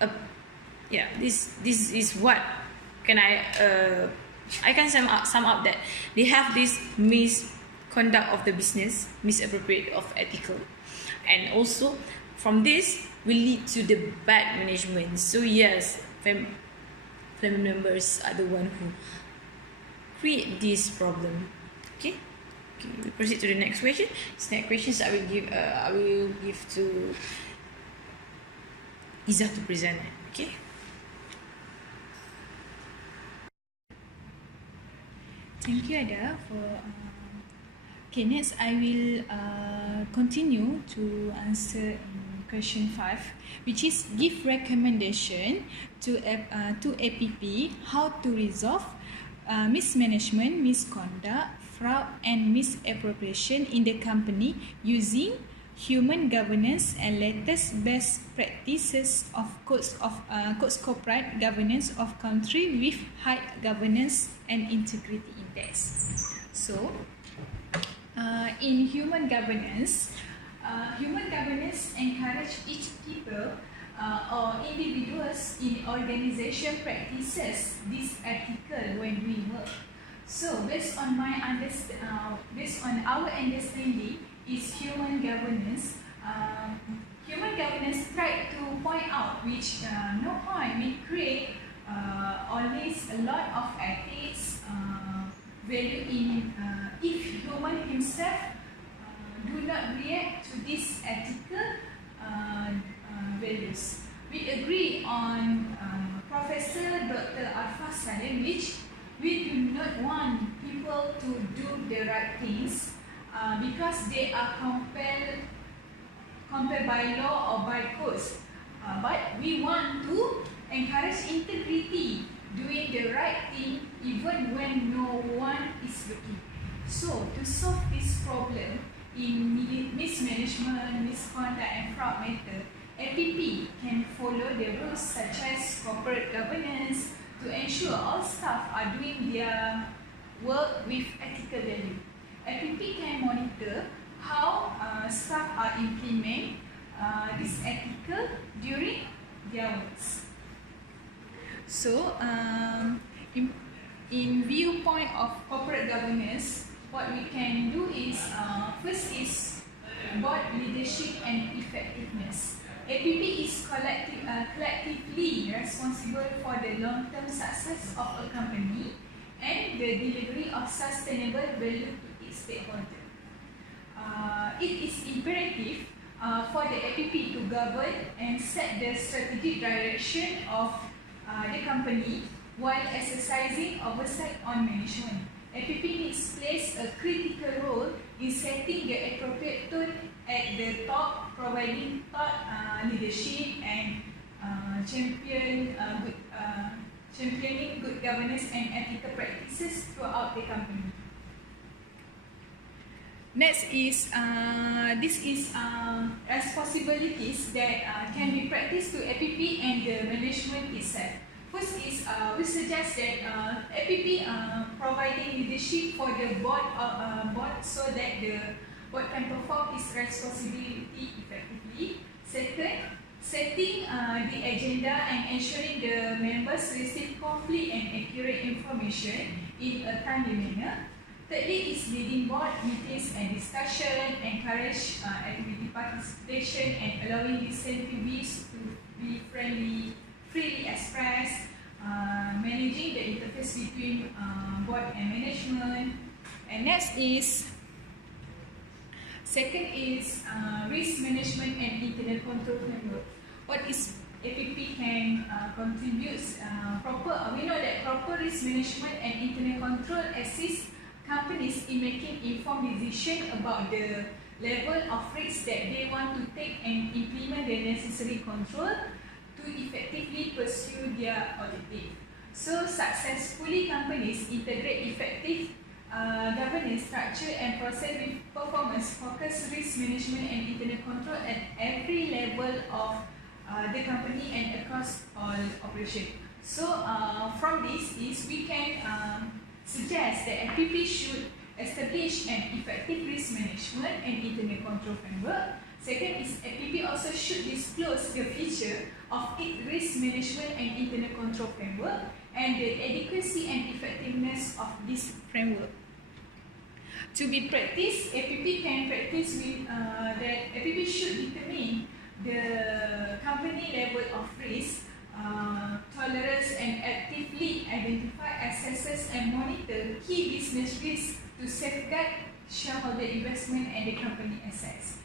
a this is what can I can sum up that they have this misconduct of the business, misappropriate of ethical, and also from this will lead to the bad management. So yes, family members are the one who create this problem. Okay, we proceed to the next question. This next questions I will give to Izzah to present. Okay. Thank you, Aida, for. Okay, next I will continue to answer question 5, which is give recommendation to APP how to resolve mismanagement, misconduct, fraud and misappropriation in the company using human governance and latest best practices of codes corporate governance of country with high governance and integrity index. So, in human governance encourage each people or individuals in organization practices this ethical when doing work. So, based on our understanding, is human governance. Human governance try to point out which no point we create always a lot of ethics value in if human himself do not react to these ethical values. We agree on Professor Dr. Arfa which we do not want people to do the right things because they are compelled by law or by codes. But we want to encourage integrity, doing the right thing even when no one is looking. So, to solve this problem in mismanagement, misconduct and fraud matter, APP can follow the rules such as corporate governance to ensure all staff are doing their work with ethical value. APP can monitor how staff are implementing this ethical during their works. So, in viewpoint of corporate governance, what we can do is first is board leadership and effectiveness. APP is collectively responsible for the long-term success of a company and the delivery of sustainable value to its stakeholders. It is imperative for the APP to govern and set the strategic direction of the company while exercising oversight on management. APP needs plays a critical role in setting the appropriate tone at the top, providing thought leadership and championing good governance and ethical practices throughout the company. Next is responsibilities that can be practiced to APP and the management itself. First is we suggest that APP providing leadership for the board so that the board can perform its responsibility effectively. Second, setting the agenda and ensuring the members receive complete and accurate information in a timely manner. Thirdly is leading board meetings and discussion, encourage activity participation and allowing dissenting views to be freely expressed, managing the interface between board and management. And next is, second is risk management and internal control framework. What is APP can contribute we know that proper risk management and internal control assist companies in making informed decisions about the level of risk that they want to take and implement the necessary control to effectively pursue their objective. So, successfully companies integrate effective governance structure and process with performance-focused risk management and internal control at every level of the company and across all operations. So, from this is we can suggest that APP should establish an effective risk management and internal control framework. Second is APP also should disclose the feature of its risk management and internal control framework and the adequacy and effectiveness of this framework. To be practiced, APP can practice with that APP should determine the company level of risk, tolerance and actively identify, assesses and monitor key business risks to safeguard shareholder investment and the company assets.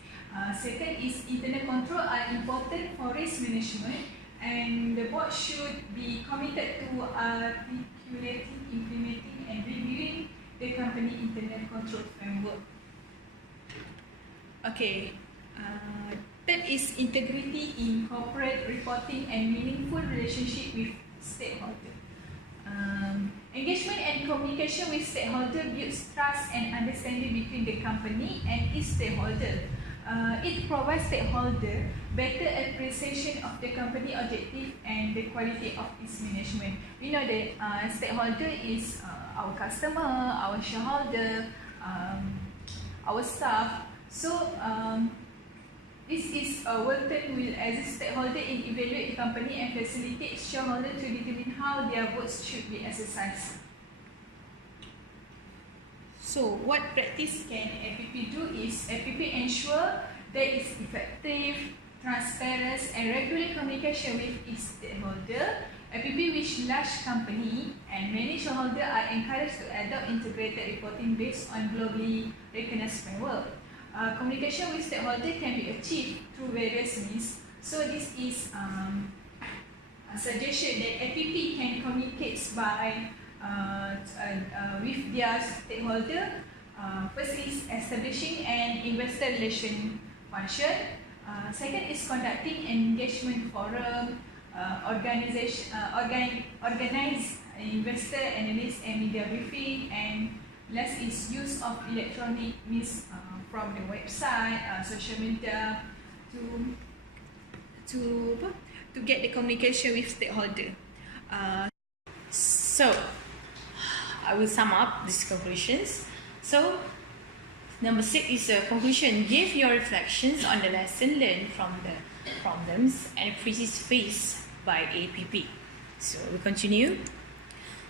Second is internal control are important for risk management and the board should be committed to articulating, implementing and reviewing the company internal control framework. Okay, third is integrity in corporate reporting and meaningful relationship with stakeholder. Engagement and communication with stakeholder builds trust and understanding between the company and its stakeholder. It provides stakeholder better appreciation of the company objective and the quality of its management. We know that stakeholder is our customer, our shareholder, our staff. So this is Wilton will as a stakeholder in evaluate the company and facilitate shareholder to determine how their votes should be exercised. So what practice can APP do is APP ensure there is effective, transparent and regular communication with its stakeholder. APP which large company and many shareholders are encouraged to adopt integrated reporting based on globally recognized framework. Communication with stakeholders can be achieved through various means. So this is a suggestion that APP can communicate by with their stakeholder. First is establishing an investor relation function. Second is conducting engagement forum, organize investor analyst and media briefing, and last is use of electronic means from the website, social media to get the communication with stakeholder. So, I will sum up these conclusions. So, number 6 is a conclusion. Give your reflections on the lesson learned from the problems and crises faced by APP. So, we continue.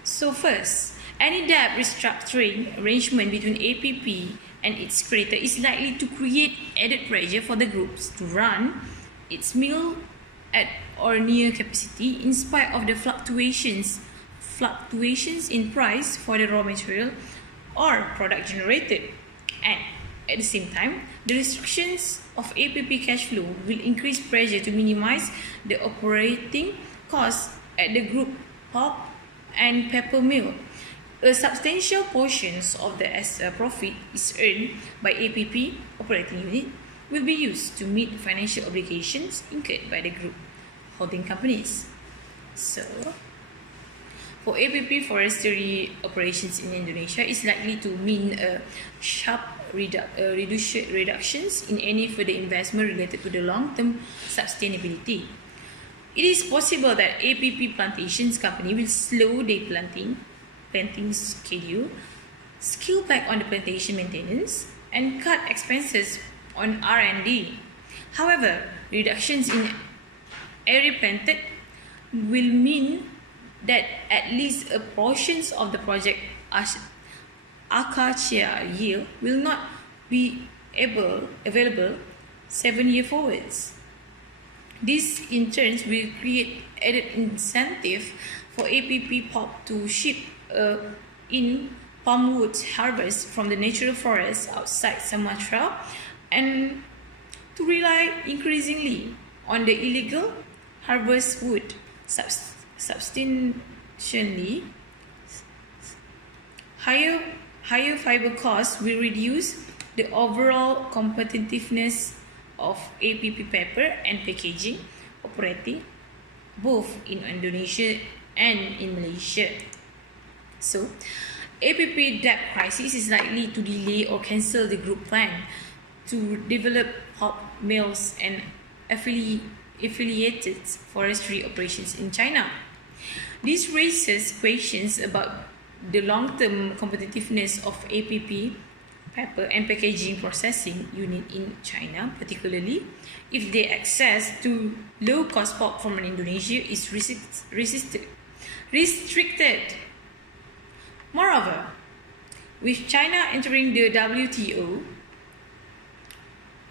So, first, any debt restructuring arrangement between APP and its creditor is likely to create added pressure for the groups to run its mill at or near capacity in spite of the fluctuations in price for the raw material or product generated. And at the same time, the restrictions of APP cash flow will increase pressure to minimize the operating costs at the group pulp and paper mill. A substantial portion of the profit is earned by APP operating unit will be used to meet financial obligations incurred by the group holding companies. So, for APP forestry operations in Indonesia is likely to mean a sharp reductions in any further investment related to the long-term sustainability. It is possible that APP plantations company will slow their planting schedule, scale back on the plantation maintenance, and cut expenses on R&D. However, reductions in area planted will mean that at least a portion of the project acacia yield will not be available 7 years forwards. This in turn will create added incentive for APP pulp to ship in palm wood harvest from the natural forest outside Sumatra and to rely increasingly on the illegal harvest wood. Substantially higher fiber costs will reduce the overall competitiveness of APP paper and packaging operating both in Indonesia and in Malaysia. So, APP debt crisis is likely to delay or cancel the group plan to develop pulp mills and affiliated forestry operations in China. This raises questions about the long-term competitiveness of APP paper and packaging processing unit in China, particularly if the access to low-cost pulp from Indonesia is restricted. Moreover, with China entering the WTO,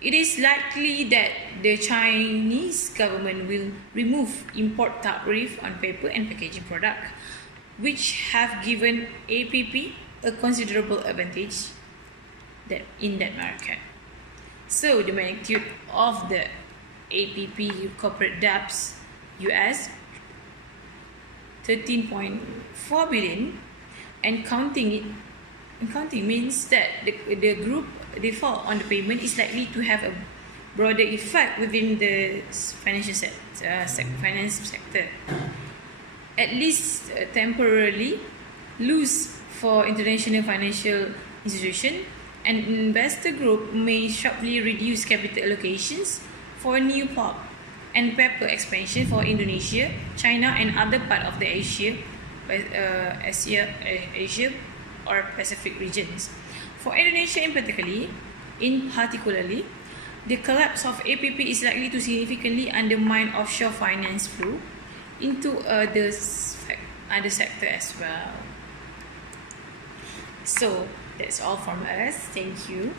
it is likely that the Chinese government will remove import tariff on paper and packaging products, which have given APP a considerable advantage in that market. So the magnitude of the APP corporate debts US 13.4 billion and counting it accounting means that the group default on the payment is likely to have a broader effect within the financial finance sector, at least temporarily loose for international financial institution. An investor group may sharply reduce capital allocations for new pulp and paper expansion for Indonesia, China, and other part of the Asia or Pacific regions. For Indonesia in particularly, the collapse of APP is likely to significantly undermine offshore finance flow into other sector as well. So that's all from us. Thank you.